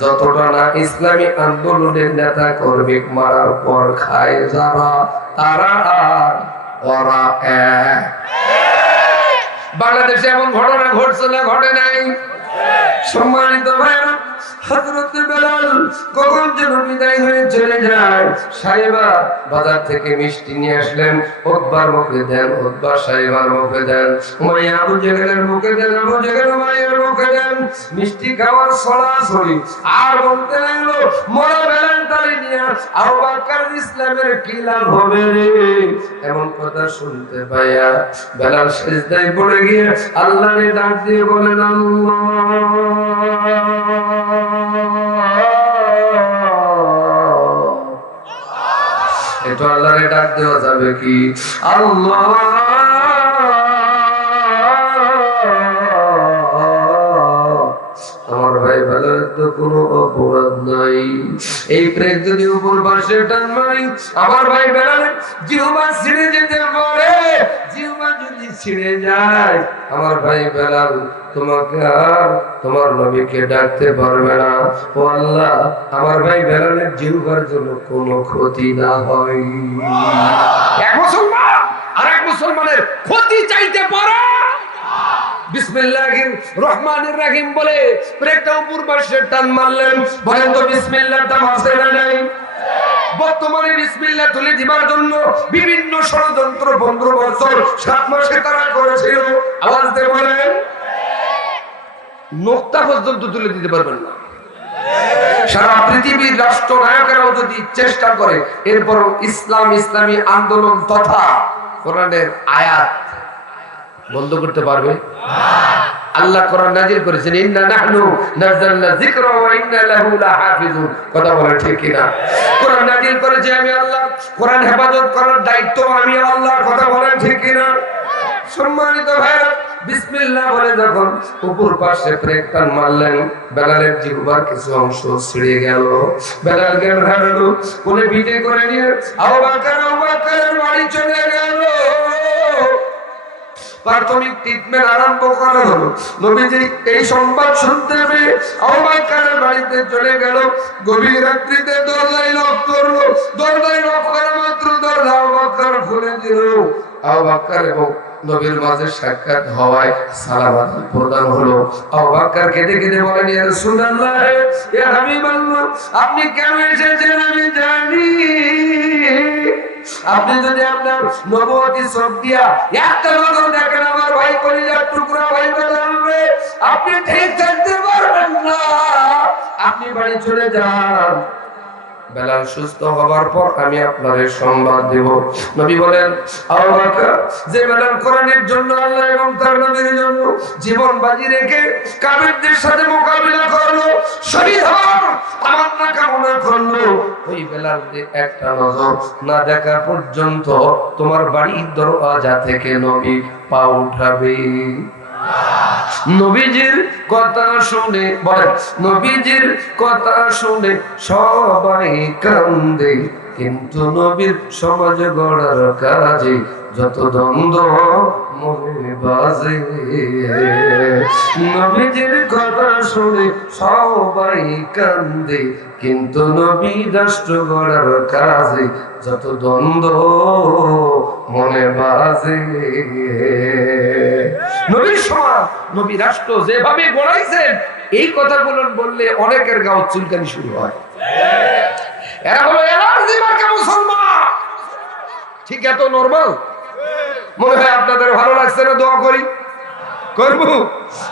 যতটা না ইসলামী আন্দোলনের নেতা কর্মী মারার পর খায় যারা, তারা আর ওরা এক। বাংলাদেশে এমন ঘটনা ঘটছে না ঘটে নাই? সম্মানিত ভাইরা, হযরত বেলাল কখন যেন বিদায় হয়ে চলে যায়। সাহেবা বাজার থেকে মিষ্টি নিয়ে আসলেন, উতবার মুখে দেন, উতবা সাহেবার মুখে দেন, উমাইয়া আবু জেহেলের মুখে দেন, আবু জেহেল উমাইয়ার মুখে দেন। মিষ্টি খাওয়ার ছড়াছড়ি আর বলতে লাগলো, মরা বেলালটারে নিয়ে আবু বকর ইসলামের কি লাভ হবে রে? এমন কথা শুনতে পাইয়া বেলাল সিজদায় পড়ে গিয়ে আল্লাহরে ডাক দিয়ে বলেন, আল্লাহ, এটা আল্লাহরে ডাক দেওয়া যাবে কি? আল্লাহ, আমার ভাই বেলালের তো কোনো অপরাধ নাই। এই প্রেম যদি উপর পাশে টান মারি, আমার ভাই বেলালের জিহ্বা ছিঁড়ে যেতে পারে। জিহ্বা যদি ছিঁড়ে যায়, আমার ভাই বেলাল তোমাকে আর তোমার নবীকে ডাকতে পারবে না। ও আল্লাহ, আমার ভাই বেলালের জিহ্বার জন্য কোনো ক্ষতি না হয়। এক মুসলমান আর এক মুসলমানের ক্ষতি চাইতে পারে। বিসমিল্লাহির রহমানির রহিম বলে ব্রেকটা উপর পাশে টান মারলেন। বলেন তো বিসমিল্লাহটা মাসে না নাই? বর্তমানে বিসমিল্লাহ তুলে দিবার জন্য বিভিন্ন ষড়যন্ত্র 15 বছর 7 মাসে তারা করেছিল। আওয়াজ দিয়ে বলেন, নোক্তা পর্যন্ত তুলে দিতে পারবেন না। সারা পৃথিবীর রাষ্ট্রনায়কেরাও যদি চেষ্টা করে, এরপর ইসলামী আন্দোলন তথা কোরআনের আয়াত বন্ধ করতে পারবে? আল্লাহ কোরআন নাযিল করেছেন, ইন্না নাহনু নাযালনা যিকরা ওয়া ইন্না লাহু লাহাফিজুন। কথা বলেন ঠিক কিনা? কোরআন নাযিল করেছে আমি আল্লাহ, কোরআন হেফাজত করার দায়িত্ব আমি আল্লাহর। কথা বলেন ঠিক কিনা? সম্মানিত ভাইরা, বিসমিল্লাহ বলে যখন উপর পাশে ব্রেক টান মারলেন, বেলালের জিহ্বার কিছু অংশ ছিঁড়ে গেল। বেলাল জ্ঞান হারালো, কোলে পিঠে করে নিয়ে আবু বকরের বাড়ি চলে গেল। প্রাথমিক ট্রিটমেন্ট আরম্ভ করা হলো। নবীজি এই সংবাদ শুনতে পেয়ে আবু বকরের বাড়িতে চলে গেল। গভীর রাত্রিতে দরজায় নক করলো। দরজায় নক করা মাত্র দরজা আবু বকর খুলে দিল। আবু বকর এবং নবীর মাঝে সাক্ষাৎ হওয়ায় সালাম প্রদান হলো। আবু বকর কেঁদে কেঁদে বলেন, ইয়া রাসূলুল্লাহ, ইয়া হাবিবাল্লাহ, আপনি কেন এসেছেন আমি জানি। আপনি যদি আপনার নবুয়তি চোখ দিয়া একটা নজর দেখেন, আমার ভাই কলিজার টুকরা ভাই বেলালে, আপনি ঠিক থাকতে পারবেন না। আপনি বাড়ি চলে যান। বেলাল সুস্থ হবার পর আমি আপনার সংবাদ দেব। নবী বলেন, আবু বকর, যে বেলাল কোরআনের জন্য, আল্লাহ এবং তার নবীর জন্য জীবন বাজি রেখে কাফেরদের সাথে মোকাবিলা করলো, শহীদ হওয়ার তামান্না কামনা করলো, ওই বেলাল যে একটা নজর না দেখা পর্যন্ত তোমার বাড়ির দরজা থেকে নবী পা উঠাবে। নবীজির কথা শুনে, বলেন, নবীজির কথা শুনে সবাই কান্দে, কিন্তু নবীর সমাজ গড়ার কাজে যত দ্বন্দ্ব মনে বাজে। নবীজির কথা শুনে সবাই কান্দে, কিন্তু নবী রাষ্ট্র গড়ার কাজে যত দ্বন্দ্ব মনে বাজে। নবীর সমাজ, নবী রাষ্ট্র যেভাবে গড়াইছেন, এই কথাগুলো বললে অনেকের গাও চুলকানি শুরু হয়। এরা হলো এলার্জি মার্কা মুসলমান। ঠিক এত নরমাল মনে হয় আপনাদের ভালো লাগছে না? দোয়া করি, করব।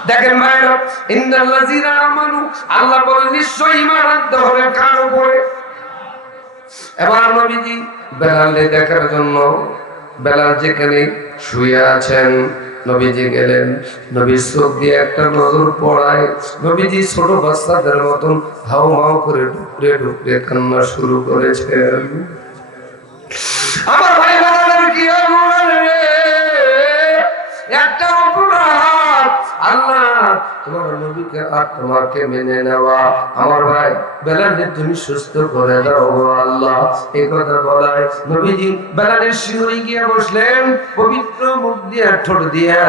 দেখেন ভাইরা, ইন্নাল্লাযীনা আমানু, আল্লাহ বলেন নিশ্চয়ই ঈমান আনতে হবে কার উপরে। এবার নবীজি বেলালকে দেখার জন্য, বেলাল যেখানে শুয়ে আছেন, নবীজি গেলেন। নবীর চোখ দিয়ে একটা নজর পড়ায় নবীজি ছোট বাচ্চাদের মতন হাউ মাউ করে ঢুকরে ঢুকরে কান্না শুরু করেছেন। আমার ভাই বেলালের কি একটা অপরাধ, আল্লাহ তোমার নবীকে আর তোমাকে মেনে নেওয়া। আমার ভাই বেলালকে তুমি সুস্থ করে দাও গো আল্লাহ। এই কথা বলায় নবীজি বেলালের শিহরে গিয়ে বসলেন। পবিত্র মুখ দিয়ে ঠোঁট দিয়া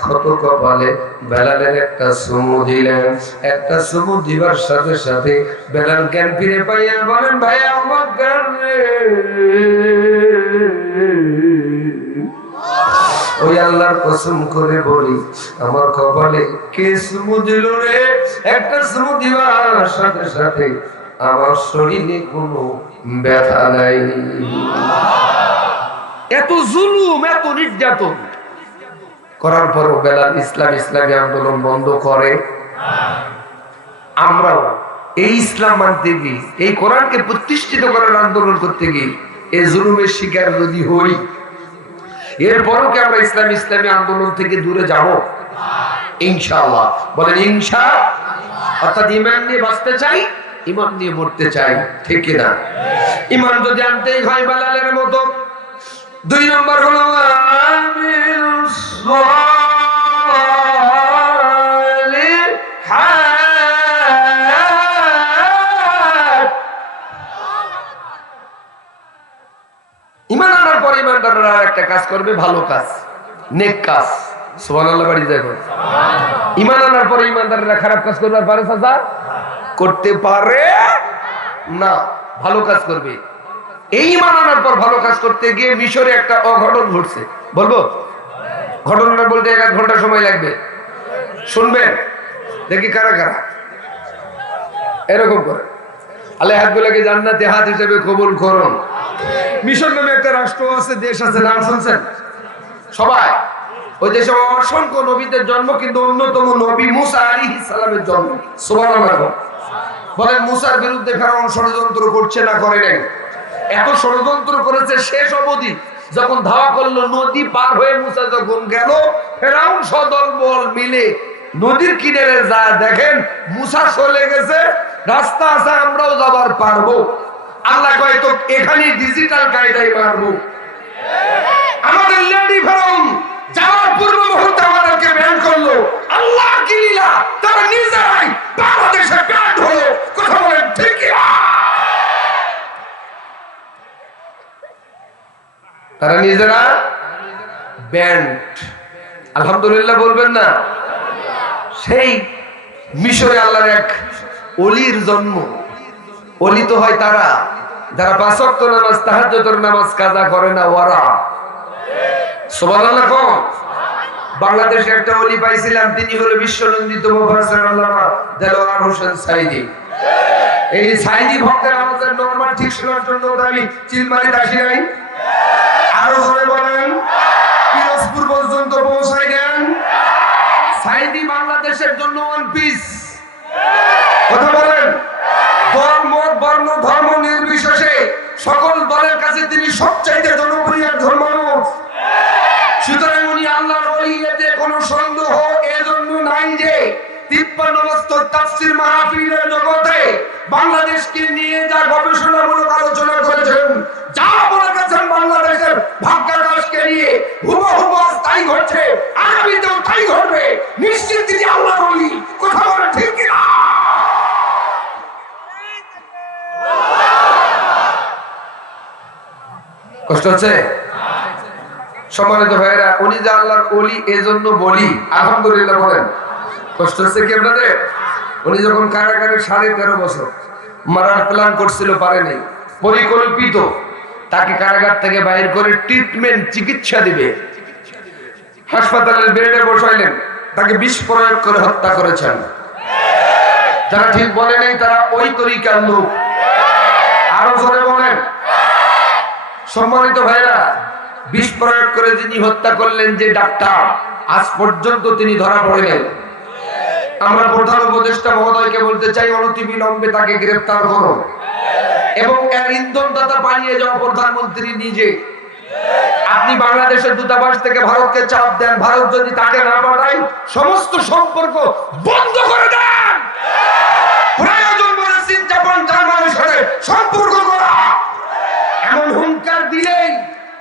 ক্ষত কপালে বেলালের একটা চুমু দিলেন। একটা চুমু দিবার সাথে সাথে বেলাল জ্ঞান ফিরে পাইয়া বলেন, ভাই আমার জ্ঞান রে, ওই আল্লাহর কসম করে বলি, আমার কপালে কে চুমু দিল রে? একটা চুমু দিবার সাথে সাথে আমার শরীরে কোনো ব্যথা নাই। এত জুলুম, এত নির্যাতন করার পরও বেলাল ইসলামী আন্দোলন বন্ধ করে। আমরাও এই ইসলাম মানতে গিয়ে, এই কোরআনকে প্রতিষ্ঠিত করার আন্দোলন করতে গিয়ে এই জুলুমের শিকার যদি হই, এরপরও কি আমরা ইসলামী আন্দোলন থেকে দূরে যাব? ইনশাআল্লাহ। বলেন ইনশাআল্লাহ। অর্থাৎ ঈমান নিয়ে বাঁচতে চাই, ঈমান নিয়ে মরতে চাই, ঠিক কিনা? ঈমান যদি আনতেই হয় বেলালের মতো, 2 নম্বর হলো আমিলুস সালিহাত। ঈমান আনার পর ঈমানদাররা একটা কাজ করবে, ভালো কাজ, নেক কাজ। সুবহানাল্লাহ, বাড়ি দেখো। ঈমান আনার পরে ঈমানদাররা খারাপ কাজ করবে পারে? চাচা, করতে পারে না, ভালো কাজ করবে। এই ঈমান আনার পর ভালো কাজ করতে গিয়ে মিশরে একটা অঘটন ঘটছে, বলবো? ঘটনাটা বলতে 1 ঘন্টা সময় লাগবে, শুনবেন? দেখি কারা কারা এরকম করে। আল্লাহ হাতগুলোকে জান্নাতে হাত হিসেবে কবুল করুন। মিশর নামে একটা রাষ্ট্র আছে, দেশ আছে, নাম শুনছেন সবাই? ওই দেশে অসংখ্য নবীদের জন্ম, কিন্তু অন্যতম নবী মুসা আলাইহিস সালামের জন্ম। সুবহানাল্লাহ। বলেন মুসার বিরুদ্ধে ফেরাউন ষড়যন্ত্র করছে না করে নাই? এত ষড়যন্ত্র করেছে, শেষ অবধি যখন ধাওয়া করলো, নদী পার হয়ে মুসা যখন গেল, ফেরাউন সদল বল মিলে নদীর কিনারে যা দেখেন মুসা চলে গেছে, রাস্তা আছে, আমরাও যাবার পারবো। আল্লাহ কয় তো এখানে ডিজিটাল কায়দায় মারবো। আমাদের লেডি ফেরাউন যাওয়ার পূর্ব মুহূর্তে আমাদেরকে ব্যান করলো। আল্লাহ কি লীলা, তারা নিজেরাই বাংলাদেশে ব্যান হলো। কথা বলেন ঠিক কি না? তারা নিজেরা ব্যান্ড। আলহামদুলিল্লাহ বলবেন না? সেই মিশরে আল্লাহর এক ওলির জন্ম। ওলি তো হয় তারা যারা ৫ ওয়াক্ত নামাজ, তাহাজ্জুদের নামাজ কাজা করে না, ওরা। সুবহানাল্লাহ কোন? বাংলাদেশে একটা ওলি পাইছিলাম, তিনি হলো বিশ্বনন্দিত মুফাসসির আল্লামা দেলোয়ার হোসেন সাইদি। এই সাইদি ভক্তের আমাদের নরমাল ঠিক শোনার জন্য আমি চিলমারি দাসী নাই। আরো জোরে বলেন, পিরোজপুর পর্যন্ত পৌঁছাই দেন। সাইদি বাংলাদেশের জন্য ওয়ান পিস। কথা বলেন, ধর্ম বর্ণ ধর্ম নির্বিশেষে সকল দলের কাছে তিনি সবচাইতে জনপ্রিয় একজন মানুষ। সুতরাং উনি আল্লাহর ওলি, এতে কোনো সন্দেহ এজন্য নাই যে ৫৩ বছর তাফসীর মাহফিলের জগতে বাংলাদেশকে নিয়ে যা গবেষণামূলক আলোচনা করেছেন, যা বলে গেছেন বাংলাদেশের ভাগ্যাকাশকে নিয়ে, হুবহু আজ তাই ঘটছে, আগামীতেও তাই ঘটবে। নিশ্চিত তিনি আল্লাহর ওলি। কথা বলে ঠিক কি না? কষ্ট হচ্ছে? সম্মানিত ভাইরা, উনি যে আল্লাহর ওলি এজন্য বলি আলহামদুলিল্লাহ বলেন। কষ্ট হচ্ছে কি আপনাদের? উনি যখন কারাগারে ১৩.৫ বছর মারার প্ল্যান করছিল, পারে নাই, পরিকল্পিত তাকে কারাগার থেকে বাইর করে ট্রিটমেন্ট, চিকিৎসা দিবে, হাসপাতালের বেডে বসাইলেন, তাকে বিষ প্রয়োগ করে হত্যা করেছেন। যারা ঠিক বলে নাই তারা ওই তরিকার লোক। আরো জোরে বলেন। সম্মানিত ভাইরা, বিষ প্রয়োগ করে যিনি হত্যা করলেন, যে ডাক্তার, আজ পর্যন্ত তিনি ধরা পড়েন। আমরা প্রধান উপদেষ্টা মহোদয়কে বলতে চাই, অনতিবিলম্বে তাকে গ্রেফতার করো। এবং এর ইন্ধনদাতা পালিয়ে যাওয়া প্রধানমন্ত্রী নিজে। আপনি বাংলাদেশের দূতাবাস থেকে ভারতকে চাপ দেন, ভারত যদি তাকে না পাঠায় সমস্ত সম্পর্ক বন্ধ করে দেন। প্রয়োজন বলে চীন, জাপান, জার্মানির সাথে সম্পর্ক করা। এমন হুঙ্কার দিলেই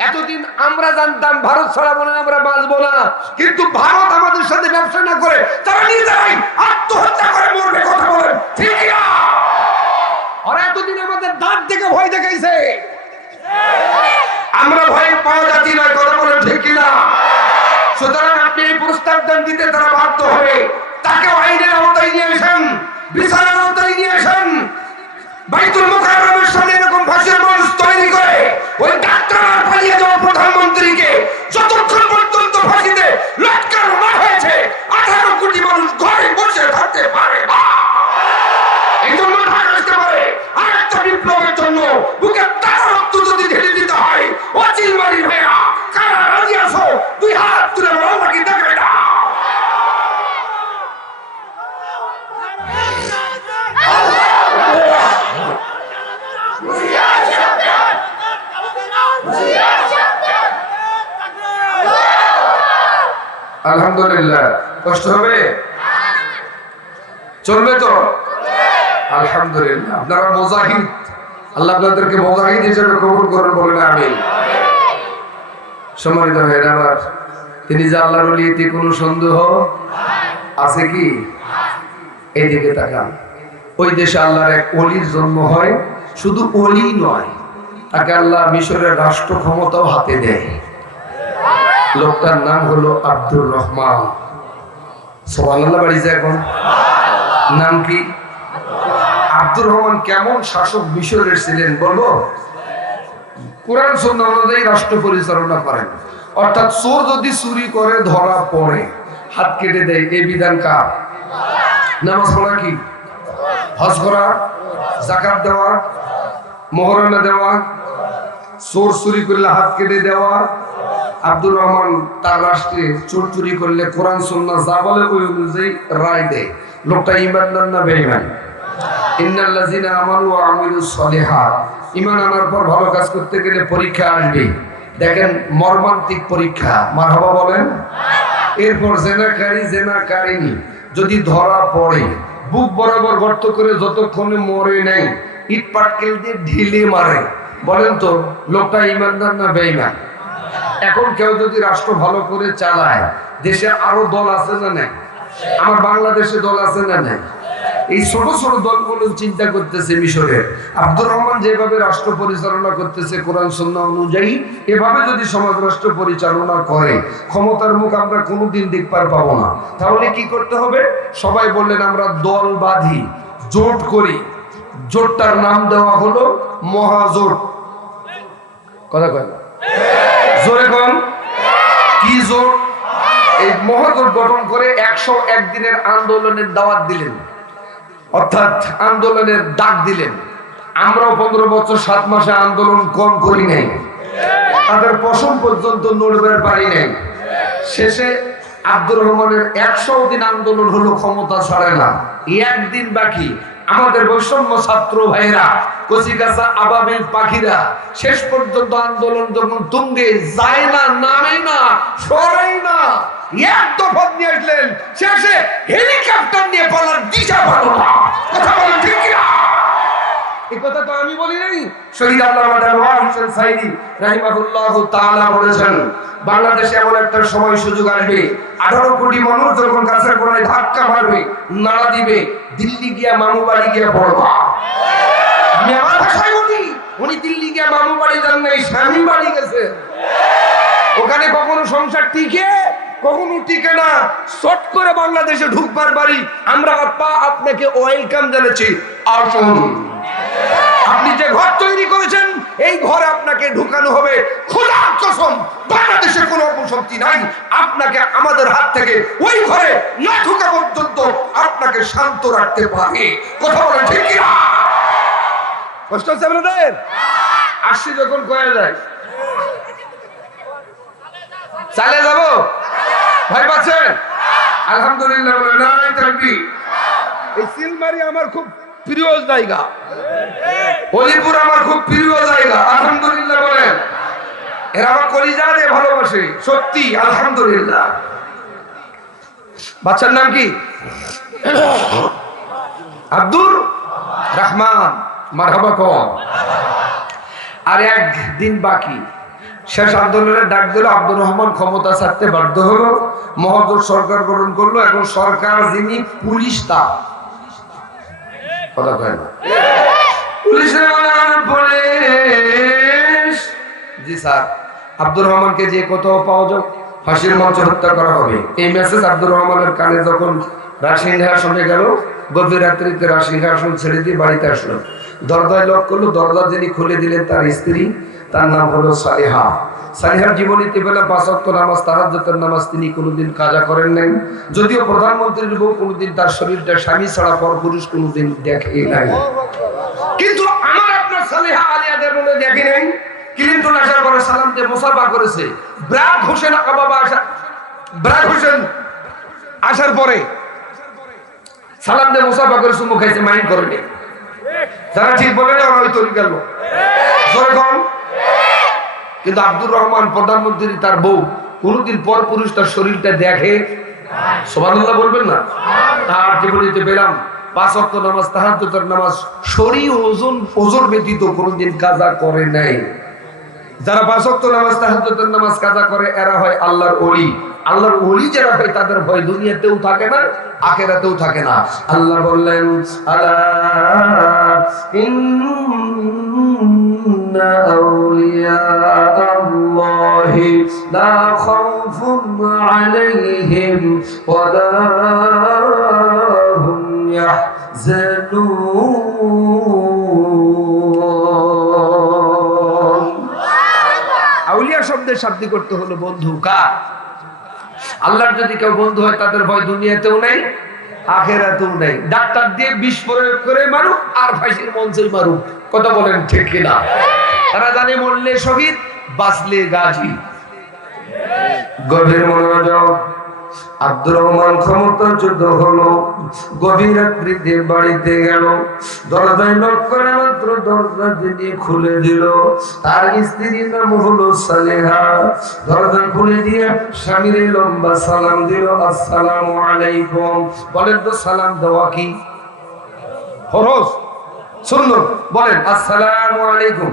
এতদিন আমরা জানতাম ভারত ছাড়া বলে আমরা বাঁচবো না, কিন্তু ভারত আমাদের সাথে ব্যবসা না করে তারা নিজেরাই আত্মহত্যা করে মরবে। কথা বলেন ঠিক না? আর এতদিন আমাদের দাঁত দেখে ভয় দেখাইছে, আমরা ভয় পাওয়া যাচ্ছি না। কথা বলেন ঠিক কিনা? সুতরাং আপনি এই প্রস্তাব দেন, দিতে তারা বাধ্য হবে। তাকে আইনের আওতায় নিয়ে আসেন, বিচারের আওতায় নিয়ে আসেন। বাইতুল মুকাররমের সামনে এরকম ফাঁসির মঞ্চ তৈরি করে ওই ডাক্তার পালিয়ে যাওয়া প্রধানমন্ত্রীকে যতক্ষণ পর্যন্ত ফাঁসিতে লটকানো না হয়েছে 18 কোটি মানুষ ঘরে বসে থাকতে পারে না। এই জন্য ঢাকা আসতে পারে আরেকটা বিপ্লবের জন্য বুকে তার রক্ত যদি ঢেলে দিতে হয়, অচিল মারি ভাইয়া কারা রাজি আছো? 2 হাত তুলে আল্লাহকে দেখবে না। আলহামদুলিল্লাহ। কষ্ট হবে? চলবে তো? আলহামদুলিল্লাহ। আপনারা মুজাহিদ, আল্লাহ আপনাদেরকে মুজাহিদ হিসেবে কবুল করুন, বলেন আমিন। সম্মানিত ভাইরা আমার, তিনি যে আল্লাহর ওলি, এতে কোনো সন্দেহ আছে কি? এইদিকে তাকান। ওই দেশে আল্লাহর এক ওলির জন্ম হয়। শুধু ওলি নয়, তাকে আল্লাহ মিশরের রাষ্ট্র ক্ষমতাও হাতে দেয়। লোকটার নাম হলো আব্দুর রহমান। সুবহানাল্লাহ বাড়িছে এখন। নাম কি? আব্দুর রহমান। কেমন শাসক মিশরের ছিলেন বলবো? কোরআন সুন্নাহ অনুযায়ী রাষ্ট্র পরিচালনা করেন। অর্থাৎ চোর যদি চুরি করে ধরা পড়ে হাত কেটে দেয়, এই বিধান কার? নামাজ পড়া কি? হজ করা, যাকাত দেওয়া, মোহরানা দেওয়া, চোর চুরি করলে হাত কেটে দেওয়া। আব্দুর রহমান তার রাষ্ট্রে চোর চুরি করলে কোরআন সুন্নাহ যা বলে ওই অনুযায়ী রায় দেয়। লোকটা ইমানদার না বেঈমান? ইন্নাল্লাযিনা আমানু ওয়া আমিলুস সলিহাত, ঈমান আনার পর ভালো কাজ করতে গেলে পরীক্ষা আসবে। দেখেন মর্মান্তিক পরীক্ষা, মারহাবা বলেন। এরপর জেনাকারী জেনাকারিনী যদি ধরা পড়ে, বুক বরাবর গর্ত করে যতক্ষণে মরে নাই ইট পাটকেল দিয়ে ঢিলে মারে। বলেন তো লোকটা ইমানদার না বেঈমান? এখন কেউ যদি রাষ্ট্র ভালো করে চালায়, দেশে আরো দল আছে না নাই? আমার বাংলাদেশে দল আছে না নাই? এই ছোট ছোট দলগুলো চিন্তা করতেছে মিশরের আব্দুর রহমান যেভাবে রাষ্ট্র পরিচালনা করতেছে কোরআন সুন্নাহ অনুযায়ী, এভাবে যদি সমাজ রাষ্ট্র পরিচালনা করে, ক্ষমতার মুখ আমরা কোনোদিন দেখবার পাবো না। তাহলে কি করতে হবে? সবাই বললেন আমরা দল বাঁধি, জোট করি। জোটটার নাম দেওয়া হলো মহাজোট। কথা কয় না? জোরে কোন কি জোট? এই মহাজোট গঠন করে 101 দিনের আন্দোলনের দাওয়াত দিলেন, অর্থাৎ আন্দোলনের ডাক দিলেন। আমরাও 15 বছর 7 মাসে আন্দোলন কম করি নাই, তাদের পশম পর্যন্ত নড়বার পারি নাই। শেষে আব্দুর রহমানের 100 দিন আন্দোলন হলো, ক্ষমতা ছাড়ে না। একদিন বাকি, আমাদের বৈষম্য ছাত্র ভাইরা, কচিকাঁচা আবাবিল পাখিরা শেষ পর্যন্ত আন্দোলন যখন তুঙ্গে যায় না, নামে না, সরাই না, এক দফা নিয়ে আসলেন, শেষে হেলিকপ্টার নিয়ে পালার দিশা পালো না। কথা বলেন ঠিক কিনা? এই কথা তো আমি বলি নাই, শহীদ আল্লামা দেওয়ান হোসেন সাইদি রাহিমাহুল্লাহু তাআলা বলেছেন, বাংলাদেশে এমন একটা সময় সুযোগ আসবে, 18 কোটি মানুষ যখন গাছের গোড়ায় ধাক্কা মারবে, নাড়া দিবে, দিল্লি গিয়া মামু বাড়ি গিয়া পড়বা। আমি আমার ভাষায় বলি, উনি দিল্লি গিয়া মামু বাড়ি যান নাই, স্বামী বাড়ি গেছে। ওখানে কখনো সংসার টিকে, কখনো টিকে না। শর্ট করে বাংলাদেশে ঢুকবার বাড়ি, আমরা আপনাকে ওয়েলকাম জানাচ্ছি, আসুন। আপনি যে ঘর তৈরি করেছেন, এই ঘরে আপনাকে ঢুকানো হবে। খোদার কসম, বাংলাদেশে কোনো অপশক্তি নাই আপনাকে আমাদের হাত থেকে ওই ঘরে না ঢুকা পর্যন্ত আপনাকে শান্ত রাখতে পারে। কথা বলেন ঠিক কি না? কষ্ট হচ্ছে আপনাদের? আসছি যখন কয়ে যায় চালে যাব, ভয় পাচ্ছেন? আলহামদুলিল্লাহ বলেন নাই তাকবীর। এই সিলমারি আমার খুব প্রিয় জায়গা, অলিপুর আমার খুব প্রিয় জায়গা। আলহামদুলিল্লাহ বলেন। এরা আমার কলিজা দিয়ে ভালোবাসে, সত্যি আলহামদুলিল্লাহ। বাচ্চার নাম কি? আব্দুর রহমান। মারহাবা কম। আর একদিন বাকি, শেষ আন্দোলনের ডাক দিল। আব্দুর রহমান ক্ষমতা ছাড়তে বাধ্য হলো, মহাজোট সরকার গঠন করলো। এখন সরকার যিনি, পুলিশ তার। কথা কয় না? পুলিশ। জি স্যার, আব্দুর রহমানকে যে কোথাও পাওয়া যাক, ফাঁসির মঞ্চে হত্যা করা হবে। এই মেসেজ আব্দুর রহমানের কানে যখন রাজসিংহাসনে গেল, গভীর রাত্রিতে রাজসিংহাসন ছেড়ে দিয়ে বাড়িতে আসলো। দরজায় লক করলো, দরজা যিনি খুলে দিলেন তার স্ত্রী, তার নাম হলো সালেহা। সালেহার জীবনীতে বেলা 5 ওয়াক্ত নামাজ, তাহাজ্জুদের নামাজ তিনি কোনোদিন কাজা করেন নাই। যদিও প্রধানমন্ত্রীর বউ কোনোদিন তার শরীরটা স্বামী ছাড়া পর পুরুষ কোনোদিন দেখে নাই, কিন্তু আমার আপনার সালেহা আলিয়াদের মনে দেখে নাই। ক্লিনটন আসার পরে সালাম দিয়ে মুসাফা করেছে। ব্রাক হোসেন আসার পরে সালাম দিয়ে মুসাফা করে চুমু খাইছে, মাইন্ড করেনি। যারা ঠিক বলে না ওরা ওই তরিকার লোক। কিন্তু আব্দুর রহমান প্রধানমন্ত্রী, তার বউ কোনদিন পর পুরুষ তার শরীরটা দেখে? সুবহানাল্লাহ বলবেন না? তার জীবনীতে পেলাম 5 ওয়াক্ত নামাজ, তাহাজ্জুদের নামাজ, শরীর ওজন ব্যতীত কোনদিন কাজা করে নাই। যারা 5 ওয়াক্ত নামাজ, তাহাজ্জুদের নামাজ কাজা করে, এরা হয় আল্লাহর ওলি। আল্লাহর ওলি যারা হয়, তাদের ভয় দুনিয়াতেও থাকে না, আখিরাতেও থাকে না। আল্লাহ বললেন, আলা ইন্না আউলিয়া আল্লাহি লা খাউফুন আলাইহিম ওয়া লা হুম ইয়াহজানুন। আউলিয়া শব্দের শাব্দিক করতে হলো বন্ধু। কার? আল্লাহর যদি কেউ বন্ধু হয়, তাদের ভয় দুনিয়াতেও নেই, আখেরাতেও নাই। ডাক্তার দিয়ে বিষ প্রয়োগ করে মারুক আর ফাঁসির মঞ্চেই মারুক, কথা বলেন ঠিক কিনা? তারা জানে মরলে শহীদ, বাঁচলে গাজী। গভীর মনোযোগ। আব্দুর রহমান ক্ষমতাচ্যুত হলো, গভীর রাত্রিতে বাড়িতে গেল, দরজায় নক করে মাত্র দরজা দিয়ে খুলে দিল। তার স্ত্রীর নাম হলো সালেহা। দরজা খুলে দিয়ে স্বামীর লম্বা সালাম দিল, আসসালামু আলাইকুম। বলেন তো সালাম দেওয়া কি ফরজ? সুন্নত? বলেন আসসালামু আলাইকুম।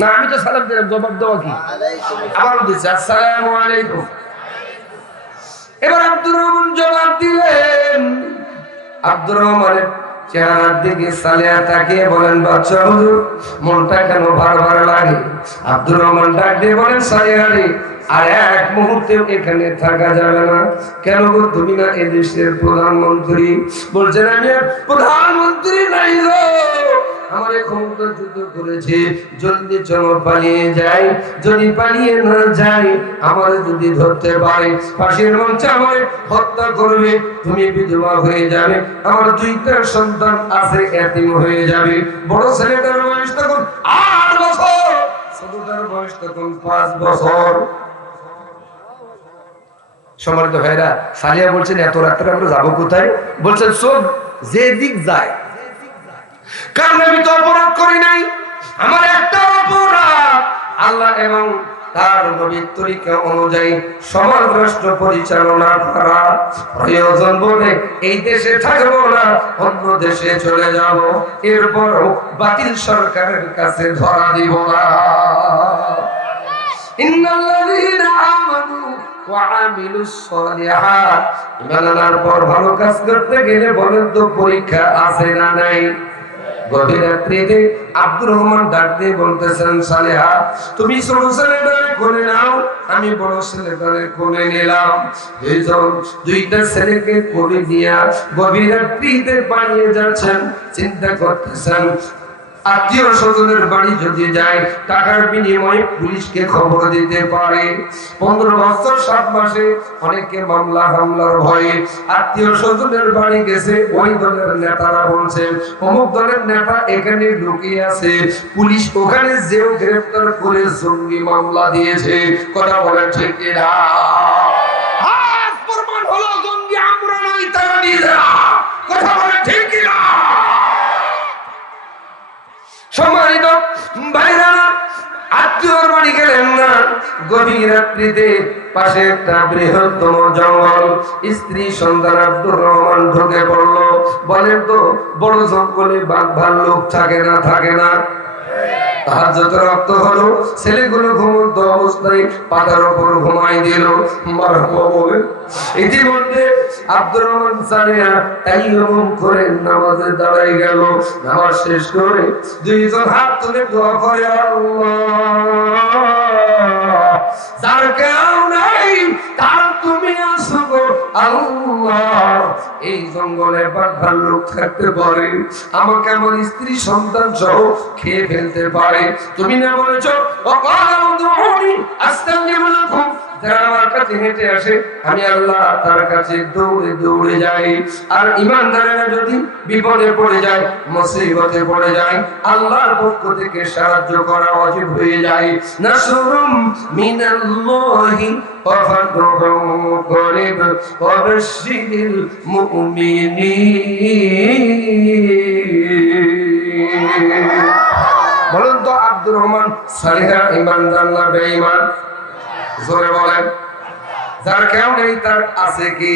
না, আমি তো সালাম দিলাম, জবাব দেওয়া কি? আবারও দিচ্ছে আসসালামু আলাইকুম। এবার আব্দুর রহমান জবাব দিলেন। আব্দুর রহমানের চেহারার দিকে সালেহা তাকিয়ে বলেন, বাচ্চা হুজুর, মনটা কেন ভার ভার লাগে? আব্দুর রহমান ডাক দিয়ে বলেন, সালেহা রে, আর এক মুহূর্তেও এখানে থাকা যাবে না। কেন গো, তুমি না এদেশের প্রধানমন্ত্রী? বলছেন, আমি প্রধানমন্ত্রী নাই গো, আমার ক্ষমতাচ্যুত করেছে, জলদি চলো পালিয়ে যাই। যদি পালিয়ে না যাই, আমার যদি ধরতে পারে, ফাঁসির মঞ্চে আমার হত্যা করবে, তুমি বিধবা হয়ে যাবে, আমার দুইটা সন্তান আছে, এতিম হয়ে যাবে। বড় ছেলেটার বয়স তখন 8 বছর, ছোটটার বয়স তখন 5 বছর। সম্মানিত ভাইরা, সালিয়া বলছেন, এত রাত্রে আমরা যাবো কোথায়? বলছেন, চোখ যে দিক যায়, কারণ আমি তো অপরাধ করি নাই, আমার একটা অপরাধ আল্লাহ এবং তার নবীর তরিকা অনুযায়ী সমাজ রাষ্ট্র পরিচালনা করা। প্রয়োজন বলে এই দেশে থাকবো না, অন্য দেশে চলে যাব, এরপরও বাতিল সরকারের কাছে ধরা দিব না। ইন্নাল্লাযীনা আমানু ওয়া আমিলুস সালিহাত, ঈমান আনার পর ভালো কাজ করতে গেলে বলেন তো পরীক্ষা আছে না নাই? গভীর রাত্রিতে আব্দুর রহমান ডাক দিয়ে বলতেছেন, সালেহা, তুমি ছোট ছেলেটারে কোলে নাও, আমি বড় ছেলেটারে কোলে নিলাম। দুইটা ছেলেকে কোলে দিয়া গভীর রাত্রিতে পালিয়ে যাচ্ছেন। চিন্তা করতেছেন, আত্মীয় স্বজনের বাড়ি যদি যায়, টাকার বিনিময়ে পুলিশকে খবর দিতে পারে। 15 বছর 7 মাসে অনেকে মামলা হামলার ভয়ে আত্মীয় স্বজনের বাড়ি গেছে। ওই দলের নেতারা বলছে, অমুক দলের নেতা এখানে লুকিয়ে আছে, পুলিশ ওখানে যেও গ্রেফতার করে জঙ্গি মামলা দিয়েছে। কথা বলেন ঠিক কিনা? আজ প্রমাণ হলো জঙ্গি আমরা নই, তারা নিজেরা। কথা বলেন ঠিক কিনা? সম্মানিত ভাইরা, আত্মীয়র বাড়ি গেলেন না। গভীর রাত্রিতে পাশে একটা বৃহত্তম জঙ্গল, স্ত্রী সন্তান আব্দুর রহমান ঢুকে পড়লো। বলেন তো, বড় জঙ্গলে বাঘ ভাল্লুক থাকে না? থাকে না? তাহাজ্জুদ রক্ত হলো, ছেলেগুলো ঘুমন্ত অবস্থায় পাতার উপর ঘুমাই দিল। মারহাবা বলে ইতিমধ্যে আব্দুর রহমান সালেহা তাইয়াম্মুম করে নামাজে দাঁড়াই গেল। নামাজ শেষ করে দুইজন হাত তুলে দোয়া করে, আল্লাহ, যার কেউ নাই তার তুমি আছো গো আল্লাহ। এই জঙ্গলে বাঘ ভাল্লুক থাকতে পারে, আমাকে আমার স্ত্রী সন্তান সহ খেয়ে ফেলতে পারে। তুমি না বলেছো, যারা আমার কাছে হেঁটে আসে, আমি আল্লাহ তার কাছে দৌড়ে দৌড়ে যাই। আর ইমানদারেরা যদি বিপদে পড়ে যায়, মুসিবতে পড়ে যায়, আল্লাহর পক্ষ থেকে সাহায্য করা ওয়াজিব হয়ে যায়। নাসরুম মিনাল্লাহি ওয়া ফাতহুম করিব ওয়া বাশশিরিল মুমিনিন। বলুন তো, আব্দুর রহমান সালেহা ইমানদার না বেঈমান? জোরে বলেন। যার কেউ নেই তার আছে কি?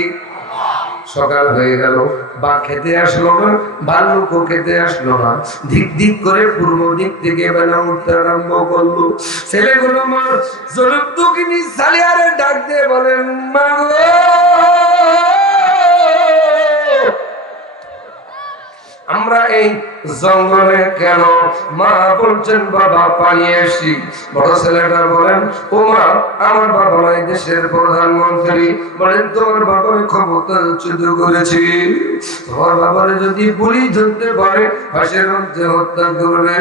সকাল হয়ে গেল, বাঘ খেতে আসলো না, ভাল্লুকও খেতে আসলো না। ধিক ধিক করে পূর্ব দিক থেকে বেলা উঠতে আরম্ভ করলো। ছেলেগুলো মা জলুক দুঃখিনী সালিয়ারে ডাক দিয়ে বলেন, মা গো, আমরা এই জঙ্গলে কেন? মা বলছেন, বাবা পালিয়ে এসি। বড় ছেলেটা বলেন, ও মা, আমার বাবা এই দেশের প্রধানমন্ত্রী। বলেন, তোমার বাবা ক্ষমতাচ্যুত করেছি, তোমার বাবারে যদি পুলিশ ধরতে পারে, ফাঁসির মধ্যে হত্যা করবে,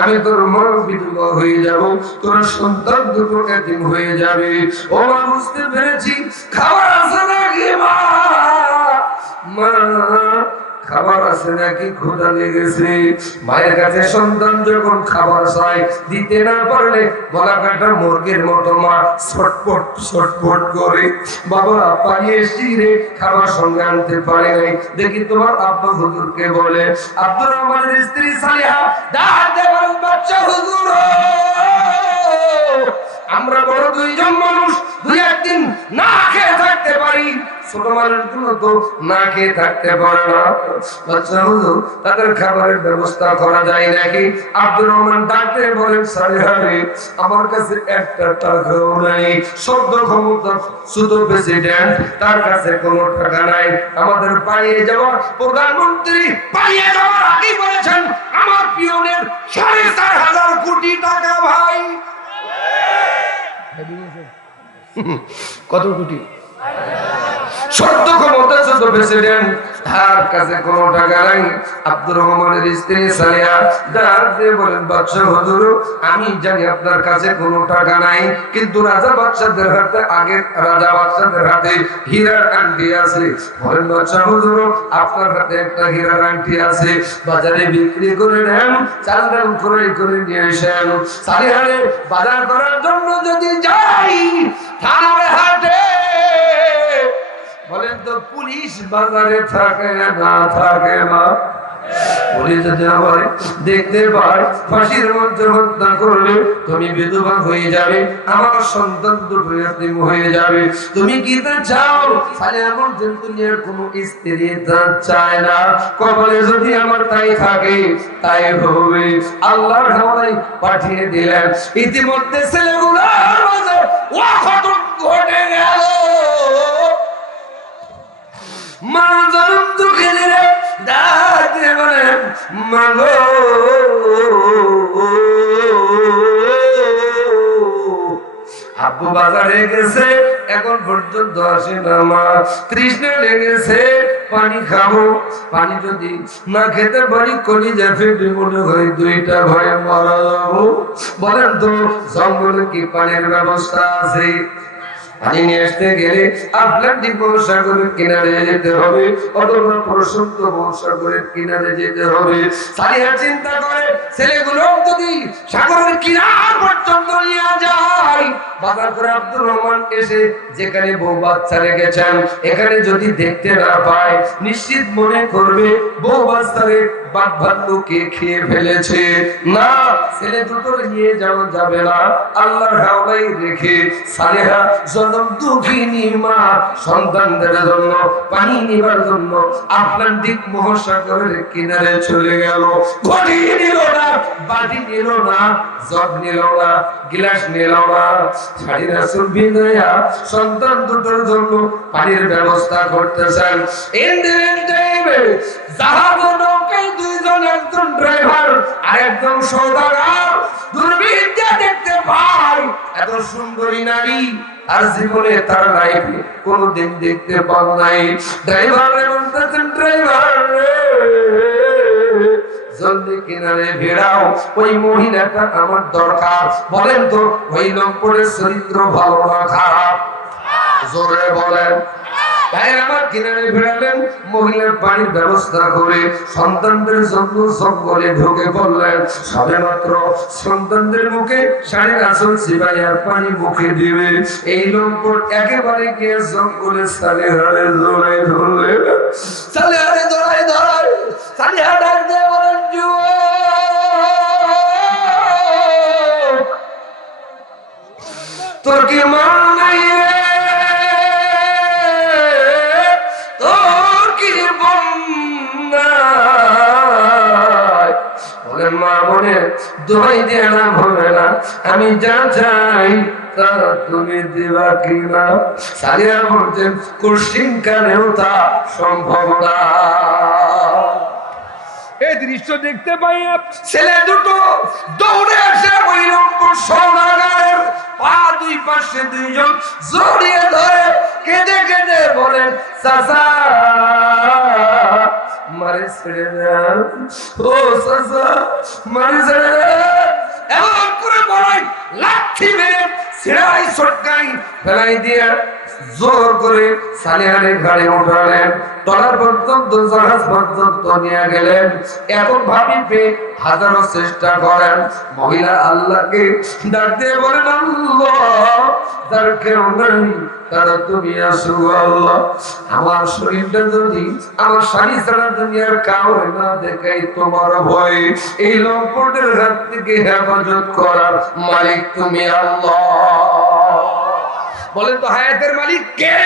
আমি তোর মা বিধবা হয়ে যাব, তোর সন্তান দুটো এতিম হয়ে যাবে। ও মা, বুঝতে পেরেছি, খাবার আছে নাকি মা? মা খাবার আছে নাকি, ক্ষুধা লেগেছে। মায়ের কাছে সন্তান যখন খাবার চায়, দিতে না পারলে গলা কাটা মুরগির মতো মা ছটপট ছটপট করে, বাবা পানি এসছি রে, খাবার সঙ্গে আনতে পারে নাই। দেখি তোমার আব্বা হুজুরকে বলে, আব্দুর রহমানের স্ত্রী সালিহা ডাক দিয়ে বলেন, বাচ্চা হুজুর, আমরা বড় দুইজন মানুষ, দুই একদিন না খেয়ে থাকতে পারি, ছোট মানুষগুলো তো না খেয়ে থাকতে পারে না। বাচ্চা হুজুর, তাদের খাবারের ব্যবস্থা করা যায় নাকি? আব্দুর রহমান ডাকতে বলেন, সালিহা রে, আমার কাছে একটা টাকাও নাই, সদ্য ক্ষমতা শুধু প্রেসিডেন্ট, তার কাছে কোনো টাকা নাই। আমাদের পালিয়ে যাওয়া প্রধানমন্ত্রী পালিয়ে যাওয়ার আগেই বলেছেন, আমার পিয়নের 4,500 কোটি টাকা ভাই। কত কোটি? সদ্য ক্ষমতা শুধু প্রেসিডেন্ট, তার কাছে কোনো টাকা নাই। আব্দুর রহমানের স্ত্রী সালিহা ডাক দিয়ে বলেন, বাদশা হুজুর, আমি জানি আপনার কাছে কোনো টাকা নাই, কিন্তু রাজা বাদশাদের হাতে, আগে রাজা বাদশাদের হাতে হীরার আংটি আছে। বলেন, বাদশা হুজুর, আপনার হাতে একটা হীরার আংটি আছে, বাজারে বিক্রি করে নেন, চাল ডাল ক্রয় করে নিয়ে আসেন। সালিহারে বাজার করার জন্য যদি যাই থানার হাটে, বলেন তো পুলিশ বাজারে থাকে না থাকে না? পুলিশ যদি আমার দেখতে পায়, ফাঁসির মধ্যে হত্যা করলে তুমি বিধবা হয়ে যাবে, আমার সন্তান দুটো এতিম হয়ে যাবে। তুমি কি তা চাও? তাহলে এমন যে দুনিয়ার কোনো স্ত্রী তা চায় না, কপালে যদি আমার তাই থাকে তাই হবে। আল্লাহর হাওয়ায় পাঠিয়ে দিলেন। ইতিমধ্যে ছেলেগুলোর মাঝে অঘটন ঘটে গেল। মা জনম দুঃখে দিলে ডাকতে বলেন, মা গো, আব্বু বাজারে গেছে, এখন পর্যন্ত আসে না, মা তৃষ্ণা লেগেছে, পানি খাবো, পানি যদি না খেতে পারি কলিজা ফেটে মনে হয় দুইটা ভয়ে মারা যাবো। বলেন তো জঙ্গলে কি পানির ব্যবস্থা আছে? পানি নিয়ে আসতে গেলে আটলান্টিক মহাসাগরের কিনারে যেতে হবে, অথবা প্রশান্ত মহাসাগরের কিনারে যেতে হবে। সালিহা চিন্তা করে, ছেলেগুলো যদি সাগরের কিনার পর্যন্ত নিয়ে যায়, বাজার করে আব্দুর রহমান এসে যেখানে বউ বাচ্চা রেখেছেন, এখানে যদি দেখতে না পায়, নিশ্চিত মনে করবে বউ বাচ্চারে বাঘ ভাল্লুকে খেয়ে ফেলেছে। না, ছেলে দুটো নিয়ে যাওয়া যাবে না। আল্লাহর হাওয়ায় রেখে সালেহা জনম দুঃখিনী মা সন্তানদের জন্য পানি নেবার জন্য আটলান্টিক মহাসাগরের কিনারে চলে গেল। ঘটি নিল না, বাটি নিল না, জগ নিল না, গিলাস নিল না, শাড়ি রাসূল বিনয়া সন্তান দুটোর জন্য পানির ব্যবস্থা করতেছেন। জাহাজ নৌকায় দুইজন, একজন ড্রাইভার আর একজন সওদাগর দূরবীনটা দেখতে পায়, এত সুন্দরী নারী আর জীবনে তার লাইফে কোনোদিন দেখতে পান নাই। ড্রাইভার বলতেছেন, ড্রাইভার জলদি কিনারে ভেড়াও, ওই মহিলাটা আমার দরকার। বলেন তো ওই লোকের চরিত্র ভালো না খারাপ? জোরে বলেন। তাই আমার কিনারে ফেরালেন, মহিলার পানির ব্যবস্থা করে সন্তানদের জন্য জঙ্গলে ঢুকে পড়লেন। সবে মাত্র সন্তানদের মুখে শাড়ির আসল চিবাইয়ার পানি মুখে দিবে, এই লোক একেবারে গিয়ে জঙ্গলে সালেহারে জোড়াই ধরলে, সালেহারে জোড়াই ধরায়, সালেহা ডাক দিয়ে বলেন, তোর কি মন নাই? মা বলে, দোহাই দিয়ে লাভ হবে না, আমি যা চাই তা তুমি দিবা কিনা? সালিহা বলছেন, কুরসিন কানেও তা সম্ভব না। এই দৃশ্য দেখতে পাই ছেলে দুটো দৌড়ে আসে ওই রকম সওদাগরের পা দুই পাশে দুইজন জড়িয়ে ধরে কেঁদে কেঁদে বলেন, চাচা মারে ছেড়ে দেন, ও চাচা মারে ছেড়ে দেন। এমন করে বলাই লাঠি মেরে ছেড়াই ছটকাই ফেলাই দিয়ে জোর করে সালেহারে গাড়ি উঠালেন, টলার পর্যন্ত জাহাজ পর্যন্ত নিয়ে গেলেন। এখন ভাবিতে হাজারো চেষ্টা করেন, মহিলা আল্লাহকে ডাক দিয়ে বলেন, আল্লাহ তার কেউ নাই, তারা তুমি আসো আল্লাহ। আমার শরীরটা যদি আমার স্বামী ছাড়া দুনিয়ার কাউরে না দেখাই তোমার ভয়ে এই লম্পটের হাত থেকে হেফাজত করার মালিক তুমি আল্লাহ। বলেন তো হায়াতের মালিক কে,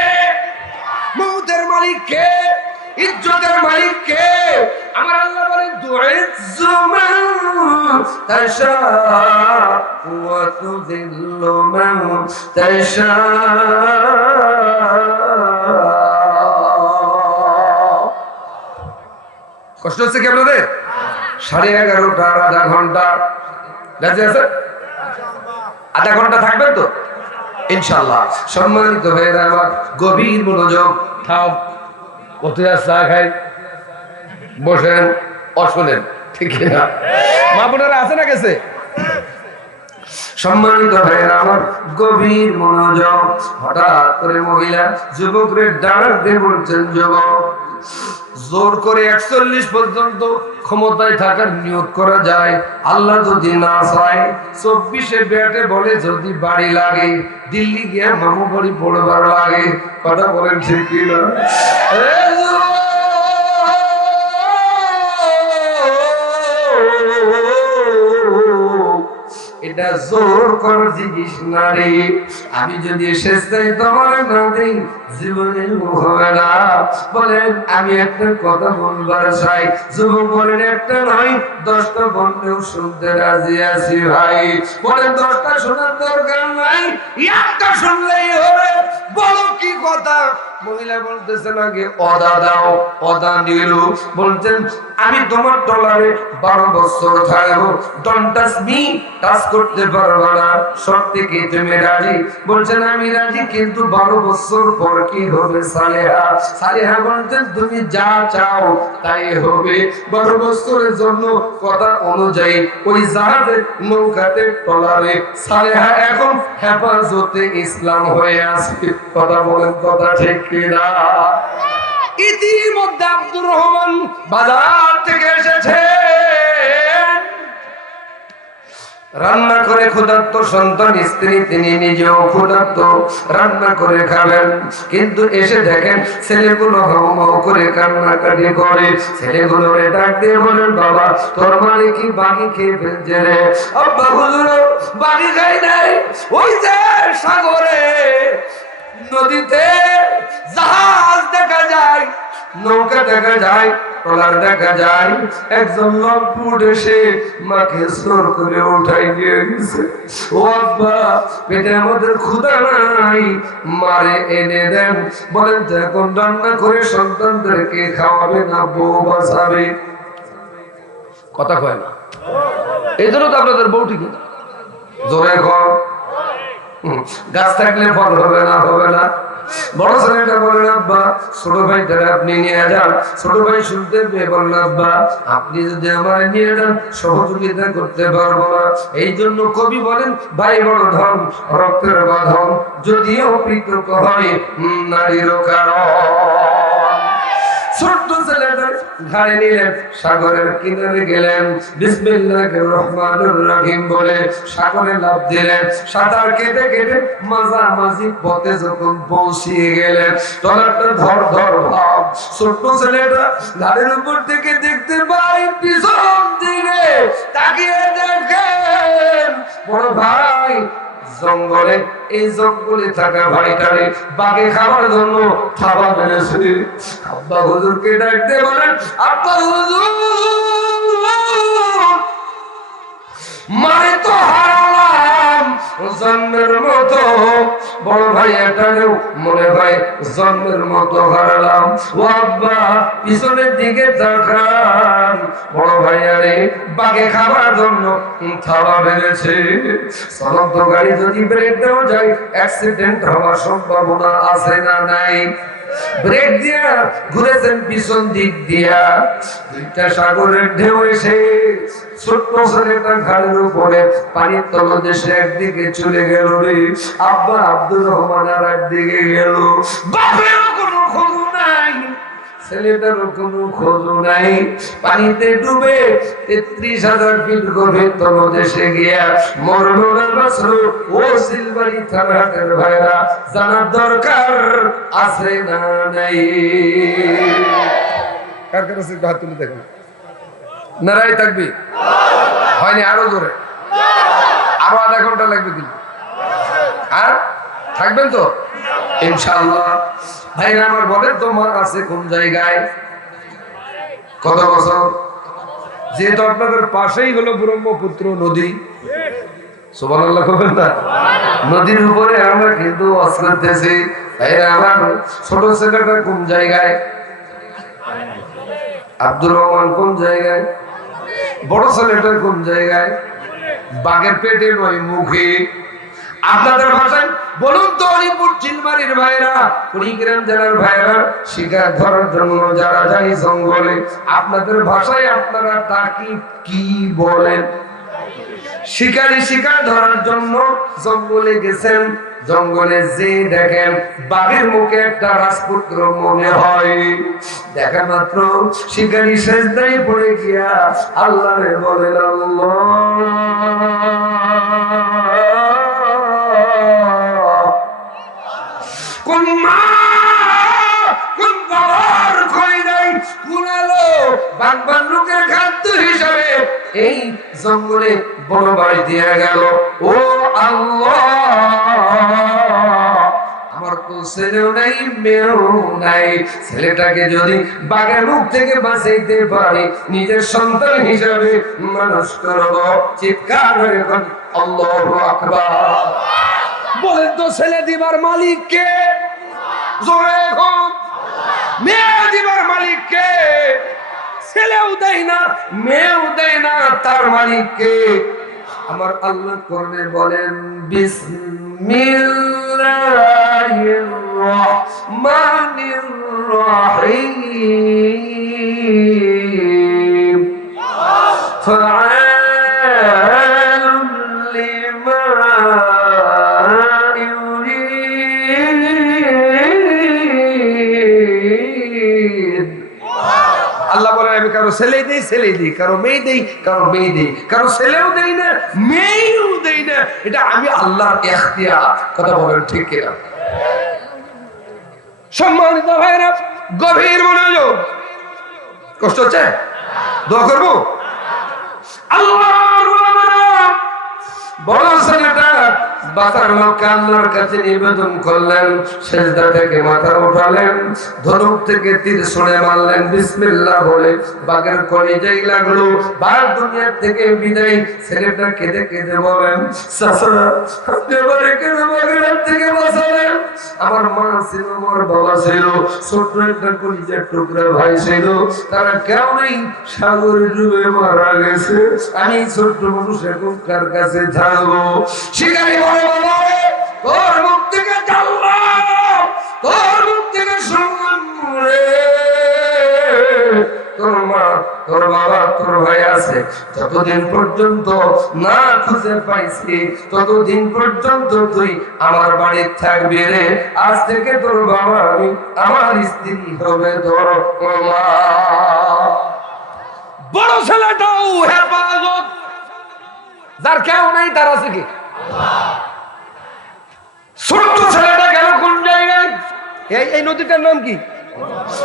মউতের মালিক কে, ইজ্জতের মালিক কে? আমার আল্লাহ বলেন তুইজ্জু মান তাশা ওয়া তুযিল্লু মান তাশা। কষ্ট হচ্ছে কি আপনাদের? 11:30 আর আধা ঘন্টা রাজি আছে? আধা ঘন্টা থাকবেন তো ইনশাআল্লাহ। সম্মানিত ভাইরা আমার, গভীর মনোযোগ, থাম কোথায় চা খাই বসেন অশোনেন, ঠিক না? মা বোনেরা আছে না গেছে? সম্মানিত ভাইরা আমার, গভীর মনোযোগ। হঠাৎ করে মহিলা যুবকরে ডাক দিয়ে বলছেন, যুবক জোর করে 41 পর্যন্ত ক্ষমতায় থাকার নিয়ত করা যায়, আল্লাহ যদি না চায় 24-এ ব্যাটে বলে যদি বাড়ি লাগে, দিল্লি গিয়ে মামু বাড়ি পড়বার লাগে। কথা বলেন ঠিক কিনা? এটা জোর কর জিনিস না রে। আমি যদি শেষ তাই তোমার না দিই জীবনে হবে না। বলেন আমি একটা কথা বলবার চাই। যুবক বলেন একটা নয় 10টা বললেও শুনতে রাজি আছি ভাই। বলেন 10টা শোনার দরকার নাই, একটা শুনলেই হবে। বলো কি কথা? মহিলা বলতেছেন আগে অদা দাও, অদা নিল। বলছেন আমি তোমার ডলারে 12 বছর থাকবো, ডোন্ট টাচ মি, টাচ করতে পারবো না, সত্যি কি তুমি রাজি? বলছেন আমি রাজি, কিন্তু 12 বছর পর কি হবে সালেহা? সালেহা বলছেন তুমি যা চাও তাই হবে। 12 বছরের জন্য কথা অনুযায়ী ওই জাহাজে নৌকাতে টলারে সালেহা এখন হেফাজতে ইসলাম হয়ে আছে। কথা বলেন, কথা ঠিক কিনা? ইতিমধ্যে আব্দুর রহমান বাজার থেকে এসেছে, রান্না করে ক্ষুধার্ত সন্তান স্ত্রী তিনি নিজেও ক্ষুধার্ত, রান্না করে খাবেন। কিন্তু এসে দেখেন ছেলেগুলো হাউমাউ করে কান্নাকাটি করে। ছেলেগুলো ডাক দিয়ে বলেন, বাবা তোর মানে কি বাকি খেয়ে ফেলছে রে? আব্বা হুজুর বাকি খাই নাই, ওই যে সাগরে নদীতে জাহাজ দেখা যায়, নৌকা দেখা যায়, ট্রলার দেখা যায়, একজন লোক এসে মাকে জোর করে উঠাই নিয়ে গেছে। ও আব্বা পেটে আমাদের ক্ষুধা নাই, মারে এনে দেন। বলেন তো এখন রান্না করে সন্তানদেরকে খাওয়াবে না বউ বাঁচাবে? কথা কয় না, এই জন্য তো আপনাদের বউ ঠিকই জোরে ঘর। গাছ থাকলে ফল হবে না, হবে না। বড় ছেলেটা বলেন, আব্বা ছোট ভাইটারে আপনি নিয়ে যান। ছোট ভাই শুনতে পেয়ে বলেন, আব্বা আপনি যদি আমার নিয়ে যান সহযোগিতা করতে পারবো না। এই জন্য কবি বলেন, ভাই বড় ধন রক্তের বাঁধন, যদিও পৃথক হয় নারীরও কারণ। ছোট্ট ছেলেটা ঘাড়ে নিলেন, সাগরের কিনারে গেলেন, বিসমিল্লাহির রহমানির রহিম বলে সাগরে লাফ দিলেন। সাঁতার কেটে কেটে মাঝামাঝি পথে যখন পৌঁছিয়ে গেলেন, ট্রলারটা ধর ধর ভাব। ছোট্ট ছেলেটা ঘাড়ের উপর থেকে দেখতে পাই পিছন দিকে তাকিয়ে দেখেন বড় ভাই জঙ্গলে, এই জঙ্গলে থাকা ভাইটারে বাঘে খাওয়ার জন্য থাবা মেরেছে। আব্বা হুজুরকে ডাকতে বলেন, আব্বা হুজুর মারে তো হারালাম জন্মের মতো, বড় ভাই এটারেও মনে হয় জন্মের মতো হারালাম। ও আব্বা পিছনের দিকে তাকান, বড় ভাই আরে বাঘে খাবার জন্য থাবা বেড়েছে। চলন্ত গাড়ি যদি ব্রেক দেওয়া যায় অ্যাক্সিডেন্ট হওয়ার সম্ভাবনা আছে না নাই? ব্রেক দিয়া ঘুরেছেন পিছন দিক দিয়া, দুইটা সাগরের ঢেউ এসে ছোট্ট ছেলেটা ঘাড়ের উপরে পানির তলদেশে একদিকে চলে গেল রে। আব্বা আব্দুর রহমান আর একদিকে গেল। বাপেরও কোনো খোঁজ নাই, ছেলেটারও কোনো খোঁজ নাই। পানিতে ডুবে ৩৩,০০০ ফিট গভীর তলদেশে গিয়া মরলো না বাঁচলো, ও সিলবাড়ি থানার ভাইরা জানার দরকার আছে না নাই। কার কার আছে হাত তুলে দেখুন। নারাই থাকবি হয়নি, আরো জোরে, আরো আধা ঘন্টা লাগবে কিন্তু। আর থাকবেন তো ইনশাআল্লাহ। ভাইরা আমার বলেন তো মা আছে কোন জায়গায়, কত বছর? যেহেতু আপনাদের পাশেই হলো ব্রহ্মপুত্র নদী, সুবহানাল্লাহ বলবেন না? নদীর উপরে আমরা কিন্তু ওয়াজ করতেছি। ভাইরা আমার ছোট ছেলেটা কোন জায়গায়? আব্দুর রহমান কোন জায়গায়? বড় ছেলেটা কোন জায়গায়? বাঘের পেটে নয়, মুখে। আপনাদের ভাষায় বলুন তো, অলিপুর চিলমারির ভাইরা, কুড়িগ্রাম জেলার ভাইরা শিকার ধরার জন্য যারা যায় জঙ্গলে, আপনাদের ভাষায় আপনারা তাকে কি বলেন? শিকারী শিকার ধরার জন্য জঙ্গলে গেছেন, জঙ্গলে যে দেখেন বাঘের মুখে একটা রাজপুত্র মনে হয়, দেখা মাত্র শিকারী সেজদায় পড়ে গিয়া আল্লাহরে বলেন, আল্লাহ কোন মা কোন বাবার খই নাই, কোন আলো বাগবান লোকের খাদ্য হিসাবে এই জঙ্গলে বনবাস দিয়ে গেল। ও আল্লাহ, আমার তো ছেলেও নাই মেয়েও নাই, ছেলেটাকে যদি বাঘের মুখ থেকে বাঁচাইতে পারি নিজের সন্তান হিসাবে মানুষ করব। চিৎকার হয়ে এখন আল্লাহু আকবার। বলেন তো ছেলে দিবার মালিক কে? জোরে এখন। মেয়ে দিবার মালিক কে? ছেলেও দেয় না মেয়েও দেয় না, তার মালিক কে? আমার আল্লাহ কোরআনে বলেন, বিসমিল্লাহির রহমানির রহিম। ফাআলুন লিমা ইউরিদ। আল্লাহ বলেন, আমি কারো ছেলে দেই, কারো মেয়ে দেই, কারো মেয়ে দেই, কারো ছেলেও দেই না মেয়েও দেই না। এটা আমি আল্লাহর ইখতিয়ার। কথা বলেন ঠিক কিনা? সম্মানিত ভাইরা, গভীর মনোযোগ। কষ্ট হচ্ছে? দোয়া করবো। আল্লাহর বড় ছেলেটা বাতার লোককে আল্লাহর কাছে নিবেদন করলেন, সেজদা থেকে মাথা উঠালেন, ধনুক থেকে তীর ছুঁড়ে মারলেন বিসমিল্লাহ বলে, বাঘের কলিজাই লাগলো। বাঘ দুনিয়ার থেকে বিদায়। ছেলেটা কেঁদে কেঁদে বলেন, চাচা আপনি আমারে কেন বাঘের হাত থেকে বাঁচালেন? আমার মা ছিল, আমার বাবা ছিল, ছোট্ট একটা কলিজার টুকরা ভাই ছিল, তারা কেউ নেই, সাগরে ডুবে মারা গেছে। আমি ছোট্ট মানুষ এখন কার কাছে থাকবো? শিকারী বলে, বাবা তোর মুখ থেকে জানলাম, তোর মুখ থেকে শুনলাম রে, তোর মা, তোর বাবা, তোর ভাই আছে, যতদিন পর্যন্ত না খুঁজে পাইছি ততদিন পর্যন্ত তুই আমার বাড়ি থাকবি রে। আজ থেকে তোর বাবা আমি, আমার স্ত্রী হবে তোর মা। বড় ছেলেটাও হেফাজত, যার কেউ নাই তার আছে কি? ছোট্ট ছেলেটা গেল কোন জায়গায়? এই নদীটার নাম কি?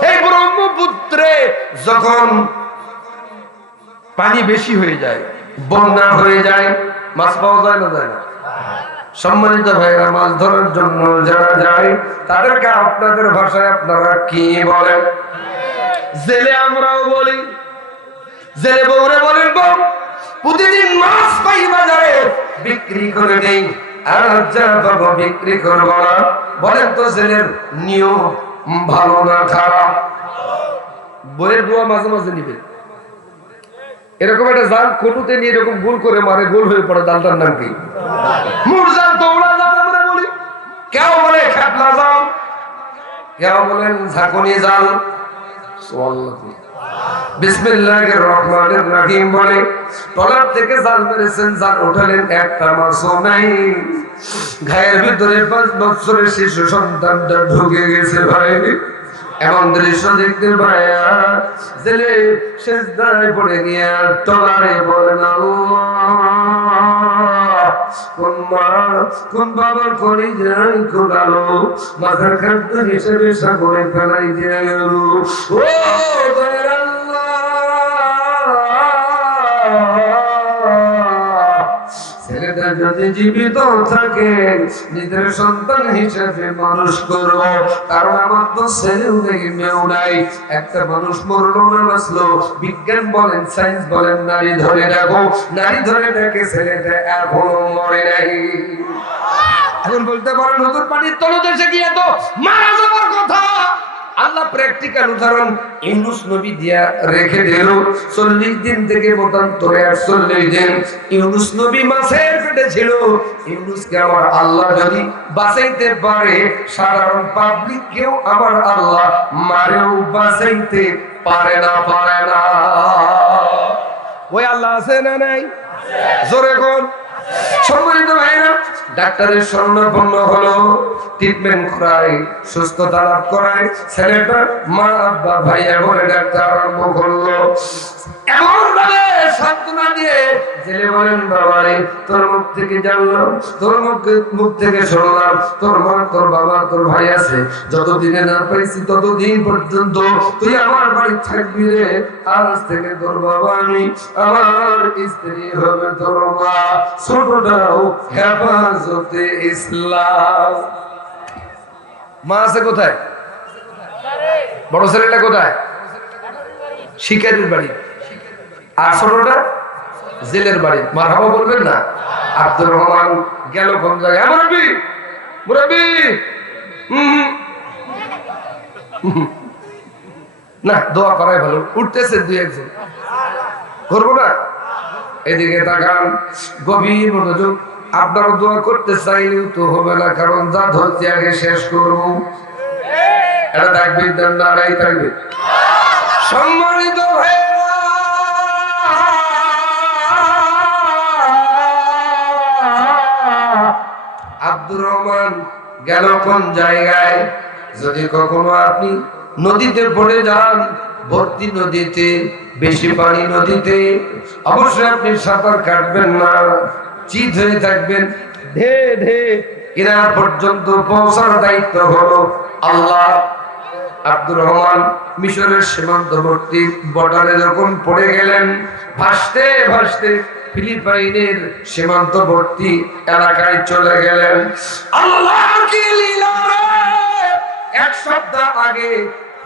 এই ব্রহ্মপুত্রে যখন পানি বেশি হয়ে যায়, বন্যা হয়ে যায়, মাছ পাওয়া যায় না, যায় না? সম্মানিত ভাইরা, মাছ ধরার জন্য যারা যায় তাদেরকে আপনাদের ভাষায় আপনারা কি বলেন? জেলে আমরাও বলি, জেলে বউরে বলেন, বউ প্রতিদিন মাছ পাই বাজারে, বিক্রি করে দেই, আর যা পাবো বিক্রি করবো না। বলেন তো জেলের নিয়ম ভালো না খারাপ? বইয়ের দোয়া মাঝে মাঝে নিবে। এরকম একটা জাল কটুতে নিয়ে এরকম গোল করে মারে, গোল হয়ে পড়ে, জালটার নাম কি? মুরজাল, দৌড়া জাল আমরা বলি, কেউ বলে খেপলা জাল। কেউ বলেন ঝাঁকুনি জাল, বিসমিল্লাহির রহমানির রহিম বলে তলার থেকে জাল মেরেছেন, জাল উঠালেন, একটা মাছও নাই। ঘায়ের ভিতরে 5 বছরের শিশু সন্তানটা ঢুকে গেছে ভাই। এমন দৃশ্য দেখতে পায়া জেলে সেজদায় পড়ে গিয়া তলারে বলেন আল্লাহ, কোন বাবার করে যাই খোলালো মাথার খাদ্য হিসেবে সাগরে ফেলাই দিয়ে গেল। ও দয়ার ছেলেটা যদি জীবিত থাকে নিজের সন্তান হিসেবে মানুষ করব, কারণ আমার তো ছেলেও নেই মেয়েও নাই। একটা মানুষ মরলো না বাঁচলো, বিজ্ঞান বলেন সায়েন্স বলেন নারী ধরে রাখো, নারী ধরে রাখে, ছেলেটা এখনো মরে নাই। এখন বলতে পারেন নতুন পানির তলদেশে গিয়ে তো মারা যাওয়ার কথা। আল্লাহ প্র্যাকটিক্যাল উদাহরণ ইউনূস নবী দিয়া রেখে দিল। 40 দিন থেকে মতান্তরে 48 দিন ইউনূস নবী মাছের পেটে ছিল। ইউনূসকে আমার আল্লাহ যদি বাঁচাইতে পারে, সাধারণ পাবলিক কেউ আমার আল্লাহ মারেও বাঁচাইতে পারে না। ওই আল্লাহ আছে না নাই? জোরে কোন। সম্মানিত ভাইরা, ডাক্তারের স্বর্ণপন্ন হলো, ট্রিটমেন্ট করায়, সুস্থতা লাভ করায়, ছেলেটা মা আব্বা ভাইয়া বলে ডাক্তার আরম্ভ করলো। এমন ভাবে সান্ত্বনা দিয়ে জেলে বলেন বাবারে, তোর মুখ থেকে জানলাম, তোর মুখ থেকে শুনলাম, তোর মা তোর বাবা তোর ভাই আছে, যতদিনে না পাইছি ততদিন পর্যন্ত তুই আমার বাড়ি থাকবি রে। আজ থেকে তোর বাবা আমি, আমার স্ত্রী হবে তোর মা, ছোটটাও হেফাজতে ইসলাম। মা আছে কোথায়? বড় ছেলেটা কোথায়? শিকারির বাড়ি। আর ছোটটা জেলের বাড়ি। মারহাবা বলবেন না? আব্দুর রহমান গেল কোন জায়গায়? মুরব্বি মুরব্বি, না দোয়া করাই ভালো। উঠতেছে 2-1 করবো না? এদিকে তাকান, গভীর মনোযোগ। আপনারা দোয়া করতে চাইলেও তো হবে না, কারণ যা ধরছি আগে শেষ করবো। এটা থাকবে নারাই থাকবে। সম্মানিত ভাইরা, আব্দুর রহমান গেল কোন জায়গায়? যদি কখনো আপনি নদীতে পড়ে যান, ভর্তি নদীতে, বেশি পানি নদীতে, অবশ্যই আপনি সাঁতার কাটবেন না, চিত হয়ে থাকবেন। ধে ধে কিনারা পর্যন্ত পৌঁছার দায়িত্ব হলো আল্লাহ। আব্দুর রহমান মিশরের সীমান্তবর্তী বর্ডারে যখন পড়ে গেলেন, ভাসতে ভাসতে ফিলিপাইনের সীমান্তবর্তী এলাকায় চলে গেলেন। আল্লাহ কি লীলা! 1 সপ্তাহ আগে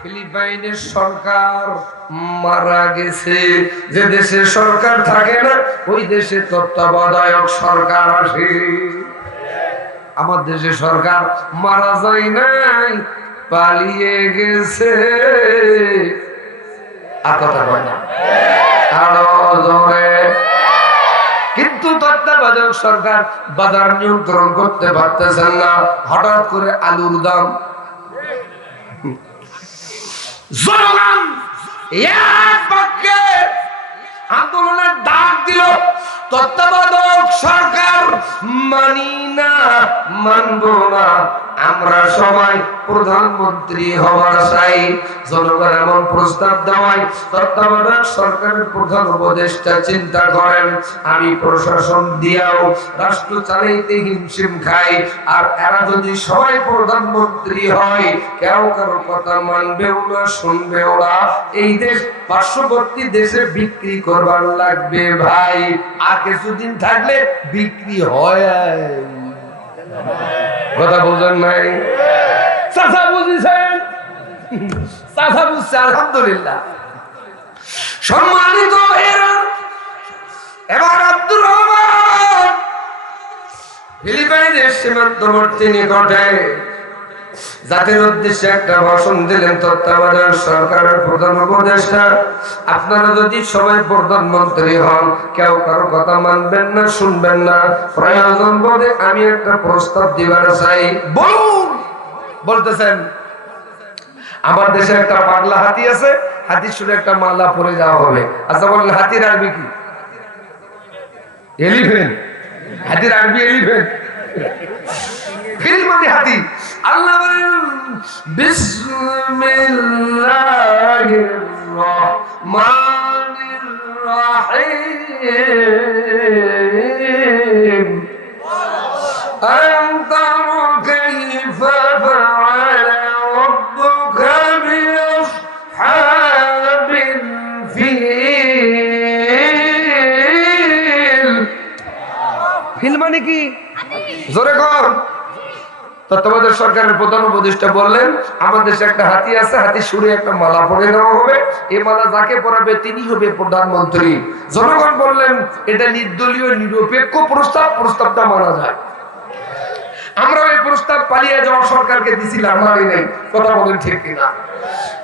ফিলিপাইনের সরকার মারা গেছে। যে দেশে সরকার থাকে না, ওই দেশে তত্ত্বাবধায়ক সরকার আসে। আমার দেশে সরকার মারা যায় নাই, পালিয়ে গেছে। আর কথা কয় না, আরো জোরে। কিন্তু তত্ত্বাবধায়ক সরকার বাজার নিয়ন্ত্রণ করতে পারতেছেন না। হঠাৎ করে আলুর দাম, জনগণ এক বাক্যে আন্দোলনের ডাক দিল। তত্ত্বাবধায়ক সরকার মানি না, মানব না, আমরা সবাই প্রধানমন্ত্রী হওয়ার চাই। জনগণ এমন প্রস্তাব দেওয়ায় তত্ত্বাবধায়ক সরকারের প্রধান উপদেষ্টা চিন্তা করেন, আমি প্রশাসন দিয়াও রাষ্ট্র চালাইতে হিমশিম খাই, আর এরা যদি সবাই প্রধানমন্ত্রী হয়, কেউ কারো কথা মানবেও না, শুনবেও না। এই দেশ পার্শ্ববর্তী দেশে বিক্রি করবার লাগবে ভাই। আর কিছুদিন থাকলে বিক্রি হয়। কথা বলছেন নাই? চাচা বুঝেছেন? চাচা বুঝছে, আলহামদুলিল্লাহ। সম্মানিত ভাইয়েরা, এবার আব্দুর রহমান ফিলিপাইনের সীমান্তবর্তী নিকটে জাতির উদ্দেশ্যে একটা ভাষণ দিলেন। তত্ত্বাবধায়ক সরকারের প্রধান উপদেষ্টা, আপনারা যদি সবাই প্রধানমন্ত্রী হন, কেউ কারো কথা মানবেন না, শুনবেন না। প্রয়োজন বোধে আমি একটা প্রস্তাব দিবার চাই। বলুন। বলতেছেন আমার দেশে একটা পাগলা হাতি আছে, হাতির শুনে একটা মালা পরে যাওয়া হবে। আচ্ছা বলেন হাতির আরবি কি? এলিফ্যান্ট। হাতির আরবি এলিফ্যান্ট। ফিল মানে হাতি। আল্লাহ বলেন বিসমিল্লাহির রহমানির রহিম। ألم تر كيف فعل ربك بأصحاب الفيل। ফিল মানে কি? জোরে কর। তত্ত্বাবধায়ক সরকারের প্রধান উপদেষ্টা বললেন আমাদের দেশে একটা হাতি আছে, হাতির সুরে একটা মালা পরে দেওয়া হবে, এই মালা যাকে পরাবে তিনি হবে প্রধানমন্ত্রী। জনগণ বললেন এটা নির্দলীয় নিরপেক্ষ প্রস্তাব, প্রস্তাবটা মানা যায়। আমরা এই প্রস্তাব পালিয়ে যাওয়া সরকারকে দিছিলাম, মানি নাই। কথা বলেন ঠিক কিনা?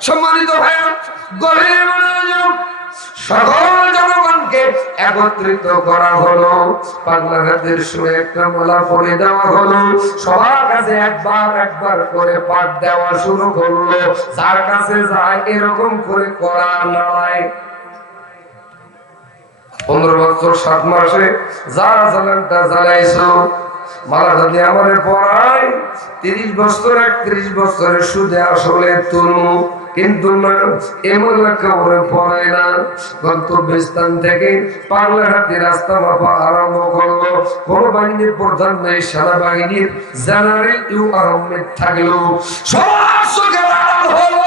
সম্মানিত ভাই, গভীর মনোযোগ, সকল জনগণকে একত্রিত করা হলো, পাগলা হাতির সুরে একটা মালা পরে দেওয়া হলো, সবার কাছে একবার একবার করে পাঠ দেওয়া শুরু করলো। যার কাছে যায় এরকম করে করা নয়। 15 বছর 7 মাসে যারা জানানটা জানাইছো, মালা যদি আমার পড়ায় 30 বছর 31 বছরের সুদে আসলে তুলমু, কিন্তু না, এমন কাউরে পড়ায় না। গন্তব্যস্থান থেকে পাগলা হাতি রাস্তা মাপা আরম্ভ করলো। কোন বাহিনীর প্রধান নেই, সেনাবাহিনীর জেনারেল ইউ আহমেদ থাকলো। সবার চোখে লাল হলো।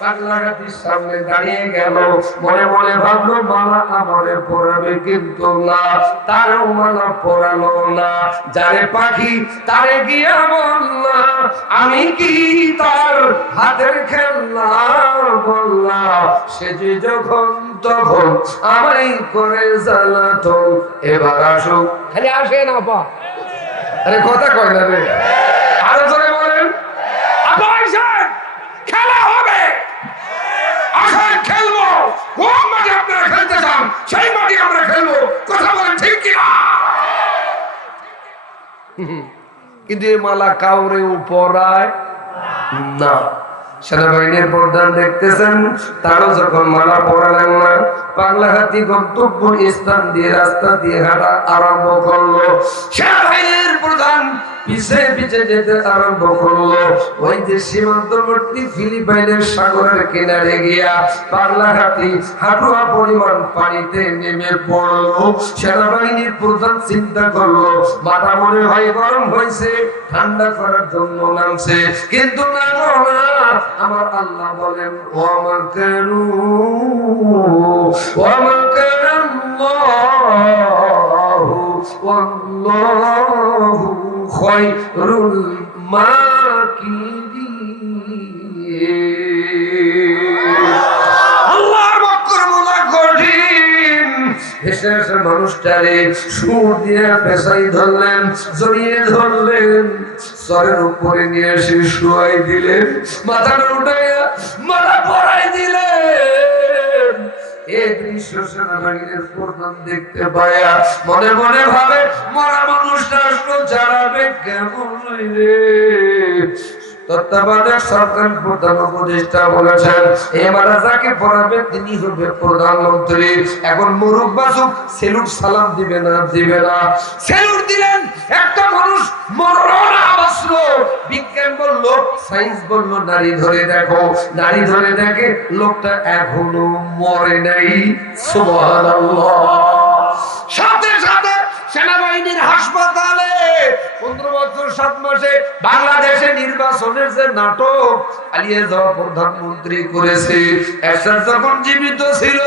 পাগলা হাতির সামনে দাঁড়িয়ে গেল, মনে মনে ভাবলো মালা আমারে পড়াবে, কিন্তু না, তারও মালা পড়ালো না। যারে পাখি তারে গিয়া বললা, আমি কি তার হাতের খেলনা বললা, সে যে যখন তখন আমারই করে জ্বালাতন। এবার আসুক, খালি আসে না পা, আরে কথা কয় না রে, আরো জোরে বলেন। খেলা হবে, আসেন খেলবো। কোন মাঠে আপনারা খেলতে চান সেই মাঠে আমরা খেলবো। কথা বলেন ঠিক কিনা? কিন্তু এই মালা কাউরে পরায় না। সেনাবাহিনীর প্রধান দেখতেছেন, তারও যখন মালা পরালেন না, পাগলা হাতি গন্তব্য স্থান দিয়ে রাস্তা দিয়ে হাঁটা আরম্ভ করলো। সেনাবাহিনীর প্রধান পিছে পিছে যেতে আরম্ভ করলো। ওই যে সীমান্তবর্তী ফিলিপাইনের সাগরের কিনারে গিয়া পাগলা হাতি হাঁটুয়া পরিমাণ পানিতে নেমে পড়লো। সেনাবাহিনীর প্রধান চিন্তা করলো মাথা মনে হয় গরম হয়েছে, ঠান্ডা করার জন্য নামছে, কিন্তু না, আমার আল্লাহ বলেন ওয়ামাকারু ওয়ামাকারাল্লাহু ওয়াল্লাহু খায়রুল মাকিরিন। আল্লাহর মক্রমুলা কঠিন। এসে এসে মানুষটারে সুর দিয়ে পেশাই ধরলেন, জড়িয়ে ধরলেন, সরের উপরে নিয়ে এসে শুয়াই দিলেন, মাথাটা উঠাইয়া মাথা পরাই দিলেন। এই দৃশ্য সেনাবাহিনীর প্রধান দেখতে পায়া মনে মনে ভাবে মরা মানুষটা আসলো জানাবে কেমন রে। তত্ত্বাবধায়ক সরকার প্রধান উপদেষ্টা বলেছেন এবার যাকে পড়াবে তিনি হবে প্রধানমন্ত্রী। এখন মুরুখ বাসুক সেলুট সালাম দিবে না, দিবে না। সেলুট দিলেন, একটা মানুষ মরলো না বাঁচলো। বিজ্ঞান বলল, সায়েন্স বলল নারী ধরে দেখো, নারী ধরে দেখে লোকটা এখনো মরে নাই। সুবহানাল্লাহ। সাথে সাথে সেনাবাহিনীর হাসপাতালে 15 বছর 7 মাসে বাংলাদেশে নির্বাচনের যে নাটক পালিয়ে যাওয়া প্রধানমন্ত্রী করেছে, এরশাদ যখন জীবিত ছিল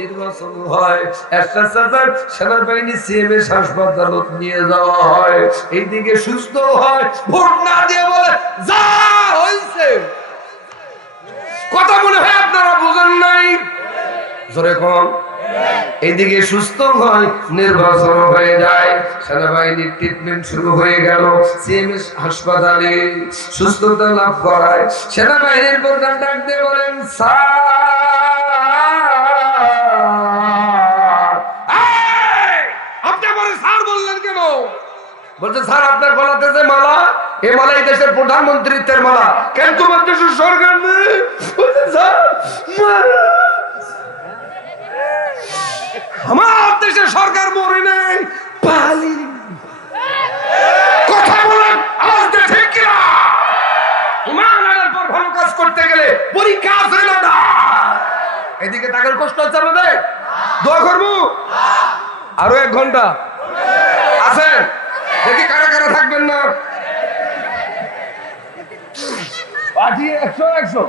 নির্বাচন হয়, এরশাদ স্যার সেনাবাহিনী সিএমএস হাসপাতালে নিয়ে যাওয়া হয়, এইদিকে সুস্থ হয়, ভোট না দিয়ে বলে যা হয়েছে। কথা মনে হয় আপনারা বুঝেন নাই, জোরে কোন। এইদিকে সুস্থ হয়, নির্বাচন হয়ে যায়, সেনাবাহিনীর ট্রিটমেন্ট শুরু হয়ে গেল, সিএমএস হাসপাতালে সুস্থতা লাভ করায়। সেনাবাহিনীর প্রধান ডাক দিয়ে বলেন আপনি আমার স্যার বললেন কেন? বলছে স্যার আপনার গলাতে যে মালা এ মালা এই দেশের প্রধানমন্ত্রীত্বের মালা। কেন তোমার দেশের সরকার নেই? বলছে, স্যার, মারা। আমার দেশের সরকার মরে নেই, পালি। কথা বলেন, আওয়াজ দিয়ে ঠিক কিনা? ইমান আনার পর ভালো কাজ করতে গেলে পরীক্ষা হইল না। এদিকে তাদের কষ্ট হচ্ছে আপনাদের? দোয়া করবো আরো 1 ঘন্টা আছে, দেখি কারা কারা থাকবেন না। পাঠিয়ে 100